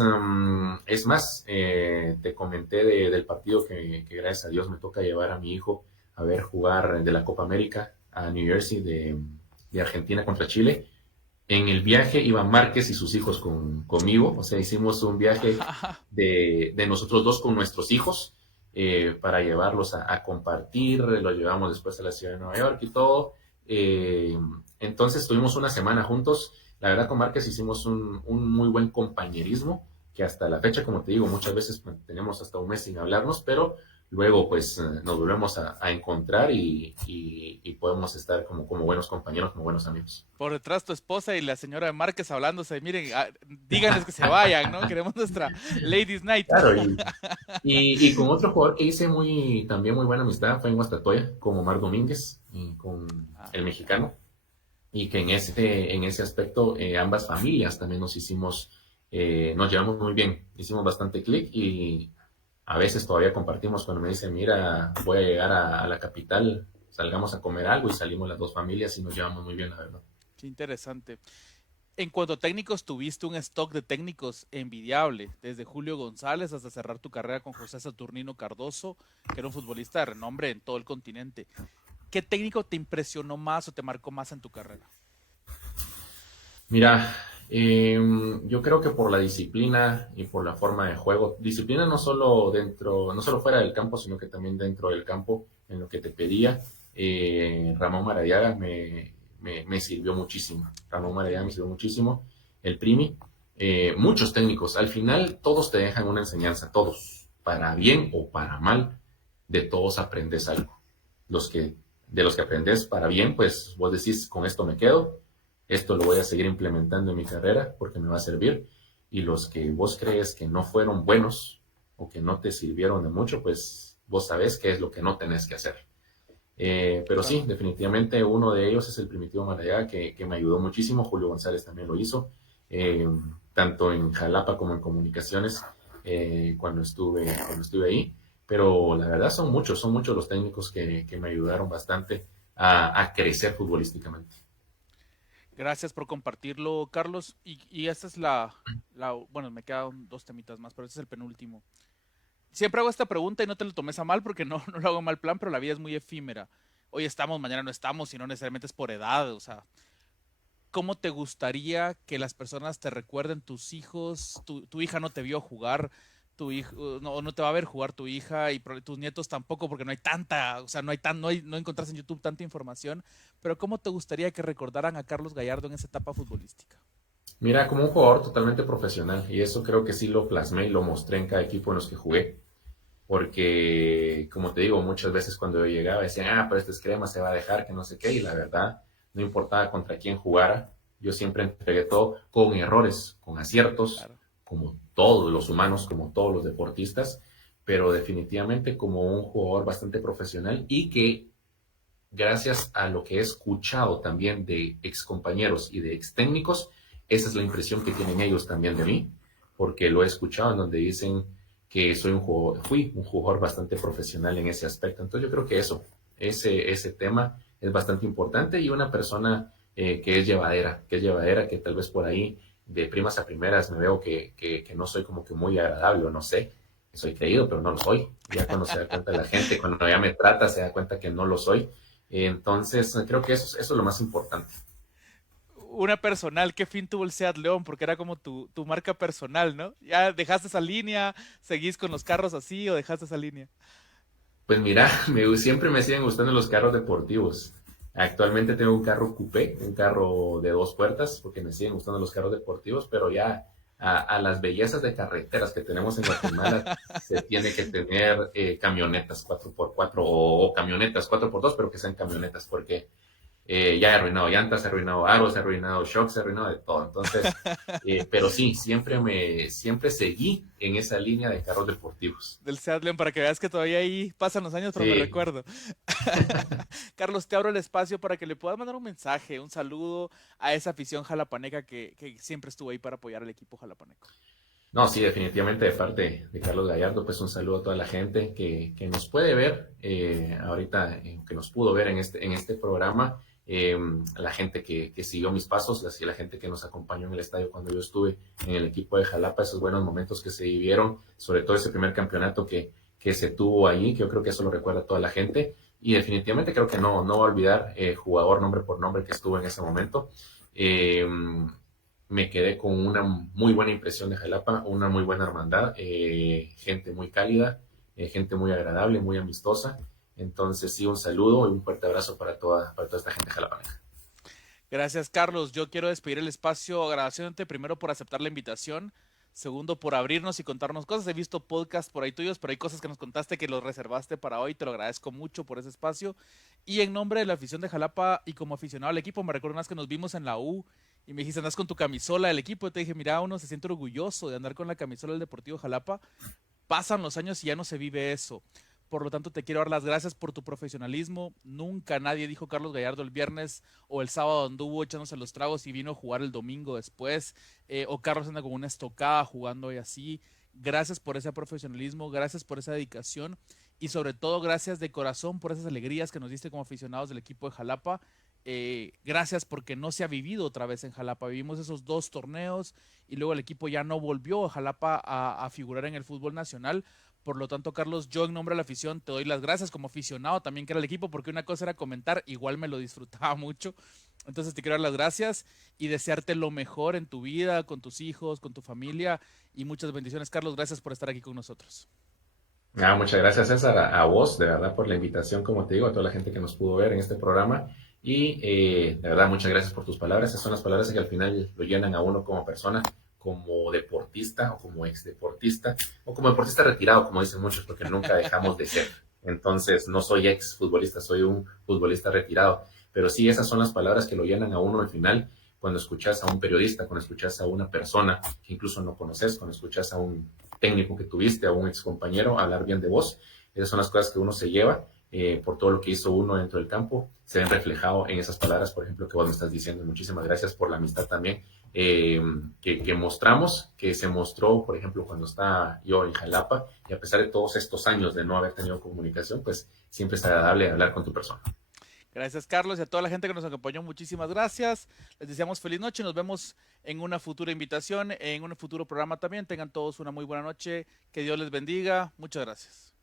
es más, te comenté del partido que gracias a Dios me toca llevar a mi hijo a ver jugar de la Copa América a New Jersey, de Argentina contra Chile. En el viaje iban Márquez y sus hijos conmigo, o sea, hicimos un viaje de nosotros dos con nuestros hijos, para llevarlos a compartir, los llevamos después a la ciudad de Nueva York y todo. Eh, entonces tuvimos una semana juntos. La verdad con Márquez hicimos un muy buen compañerismo, que hasta la fecha, como te digo, muchas veces pues, tenemos hasta un mes sin hablarnos, pero luego pues nos volvemos a encontrar y podemos estar como buenos compañeros, como buenos amigos. Por detrás tu esposa y la señora de Márquez hablándose, miren, díganles que se vayan, ¿no? Queremos nuestra Ladies Night. Claro, y con otro jugador que hice también muy buena amistad fue en Guastatoya, con Omar Domínguez, con Ah, el mexicano, y que en ese aspecto ambas familias también nos llevamos muy bien, hicimos bastante clic y a veces todavía compartimos cuando me dicen, mira, voy a llegar a la capital, salgamos a comer algo y salimos las dos familias y nos llevamos muy bien, la verdad. qué interesante. En cuanto a técnicos, tuviste un stock de técnicos envidiable, desde Julio González hasta cerrar tu carrera con José Saturnino Cardoso, que era un futbolista de renombre en todo el continente. ¿Qué técnico te impresionó más o te marcó más en tu carrera? Mira, yo creo que por la disciplina y por la forma de juego, disciplina no solo fuera del campo, sino que también dentro del campo, en lo que te pedía, Ramón Maradiaga me sirvió muchísimo. Ramón Maradiaga me sirvió muchísimo. El Primi, muchos técnicos, al final todos te dejan una enseñanza, todos, para bien o para mal, de todos aprendes algo. De los que aprendes para bien, pues vos decís, con esto me quedo, esto lo voy a seguir implementando en mi carrera porque me va a servir. Y los que vos crees que no fueron buenos o que no te sirvieron de mucho, pues vos sabés qué es lo que no tenés que hacer. Pero sí, Claro. definitivamente uno de ellos es el Primitivo Marayá, que me ayudó muchísimo. Julio González también lo hizo, eh, tanto en Jalapa como en Comunicaciones, cuando estuve ahí. Pero la verdad son muchos los técnicos que me ayudaron bastante a crecer futbolísticamente. Gracias por compartirlo, Carlos. Y esta es bueno, me quedan dos temitas más, pero este es el penúltimo. Siempre hago esta pregunta y no te lo tomes a mal porque no, no lo hago en mal plan, pero la vida es muy efímera. Hoy estamos, mañana no estamos y no necesariamente es por edad. O sea, ¿cómo te gustaría que las personas te recuerden tus hijos? Tu hija no te vio jugar, tu hijo no te va a ver jugar tu hija y tus nietos tampoco porque no hay tanta, o sea, no encontrás en YouTube tanta información. Pero ¿cómo te gustaría que recordaran a Carlos Gallardo en esa etapa futbolística? Mira, como un jugador totalmente profesional, y eso creo que sí lo plasmé y lo mostré en cada equipo en los que jugué, porque, como te digo, muchas veces cuando yo llegaba decían, pero este es crema, se va a dejar, que no sé qué, y la verdad, no importaba contra quién jugara, yo siempre entregué todo con errores, con aciertos, Claro. como todos los humanos, como todos los deportistas, pero definitivamente como un jugador bastante profesional y que gracias a lo que he escuchado también de excompañeros y de ex técnicos, esa es la impresión que tienen ellos también de mí, porque lo he escuchado en donde dicen que fui un jugador bastante profesional en ese aspecto. Entonces yo creo que ese tema es bastante importante y una persona que tal vez por ahí de primas a primeras me veo que no soy como que muy agradable o no sé, soy creído, pero no lo soy. Ya cuando se da cuenta la gente, cuando ya me trata, se da cuenta que no lo soy. Entonces, creo que eso es lo más importante. Una personal, ¿qué fin tuvo el Seat León? Porque era como tu marca personal, ¿no? ¿Ya dejaste esa línea? ¿Seguís con los carros así o dejaste esa línea? Pues mira, siempre me siguen gustando los carros deportivos. Actualmente tengo un carro coupé, un carro de dos puertas, porque me siguen gustando los carros deportivos, pero ya a las bellezas de carreteras que tenemos en Guatemala se tiene que tener camionetas 4x4 o camionetas 4x2, pero que sean camionetas, porque ya he arruinado llantas, he arruinado aros, he arruinado shocks, he arruinado de todo. Entonces, pero sí, siempre seguí en esa línea de carros deportivos. Del Seat León para que veas que todavía ahí pasan los años, pero me Sí, recuerdo. Carlos, te abro el espacio para que le puedas mandar un mensaje, un saludo a esa afición jalapaneca que siempre estuvo ahí para apoyar al equipo jalapaneco. no, sí, definitivamente de parte de Carlos Gallardo, pues un saludo a toda la gente que nos puede ver ahorita, que nos pudo ver en este programa, a la gente que siguió mis pasos, la gente que nos acompañó en el estadio cuando yo estuve en el equipo de Jalapa, esos buenos momentos que se vivieron, sobre todo ese primer campeonato que se tuvo ahí, que yo creo que eso lo recuerda toda la gente, y definitivamente creo que no va a olvidar jugador nombre por nombre que estuvo en ese momento. Eh, Me quedé con una muy buena impresión de Jalapa, una muy buena hermandad, gente muy cálida, gente muy agradable, muy amistosa. Entonces, sí, un saludo y un fuerte abrazo para toda esta gente jalapaneca. Gracias, Carlos. Yo quiero despedir el espacio agradeciéndote primero por aceptar la invitación, segundo por abrirnos y contarnos cosas. He visto podcasts por ahí tuyos, pero hay cosas que nos contaste que los reservaste para hoy. Te lo agradezco mucho por ese espacio. Y en nombre de la afición de Jalapa y como aficionado al equipo, me recuerdo una vez que nos vimos en la U y me dijiste, andas con tu camisola del equipo. Yo te dije, mira, uno se siente orgulloso de andar con la camisola del Deportivo Jalapa. Pasan los años y ya no se vive eso. Por lo tanto, te quiero dar las gracias por tu profesionalismo. Nunca nadie dijo Carlos Gallardo el viernes o el sábado anduvo echándose los tragos y vino a jugar el domingo después. O Carlos anda con una estocada jugando y así. Gracias por ese profesionalismo, gracias por esa dedicación y sobre todo gracias de corazón por esas alegrías que nos diste como aficionados del equipo de Jalapa. Gracias porque no se ha vivido otra vez en Jalapa. Vivimos esos 2 torneos y luego el equipo ya no volvió a Jalapa a figurar en el fútbol nacional. Por lo tanto, Carlos, yo en nombre de la afición te doy las gracias como aficionado también que era el equipo, porque una cosa era comentar, igual me lo disfrutaba mucho. Entonces te quiero dar las gracias y desearte lo mejor en tu vida, con tus hijos, con tu familia y muchas bendiciones, Carlos. Gracias por estar aquí con nosotros. Muchas gracias, César, a vos, de verdad, por la invitación, como te digo, a toda la gente que nos pudo ver en este programa. Y de verdad, muchas gracias por tus palabras. Esas son las palabras que al final lo llenan a uno como persona, como deportista o como ex deportista o como deportista retirado, como dicen muchos, porque nunca dejamos de ser. Entonces, no soy ex futbolista, soy un futbolista retirado. Pero sí, esas son las palabras que lo llenan a uno al final cuando escuchas a un periodista, cuando escuchas a una persona que incluso no conoces, cuando escuchas a un técnico que tuviste, a un ex compañero, hablar bien de vos. Esas son las cosas que uno se lleva por todo lo que hizo uno dentro del campo. Se ven reflejado en esas palabras, por ejemplo, que vos me estás diciendo. Muchísimas gracias por la amistad también que mostramos, que se mostró, por ejemplo, cuando estaba yo en Jalapa, y a pesar de todos estos años de no haber tenido comunicación, pues siempre es agradable hablar con tu persona. Gracias, Carlos, y a toda la gente que nos acompañó, muchísimas gracias. Les deseamos feliz noche. Nos vemos en una futura invitación, en un futuro programa también. Tengan todos una muy buena noche. Que Dios les bendiga. Muchas gracias.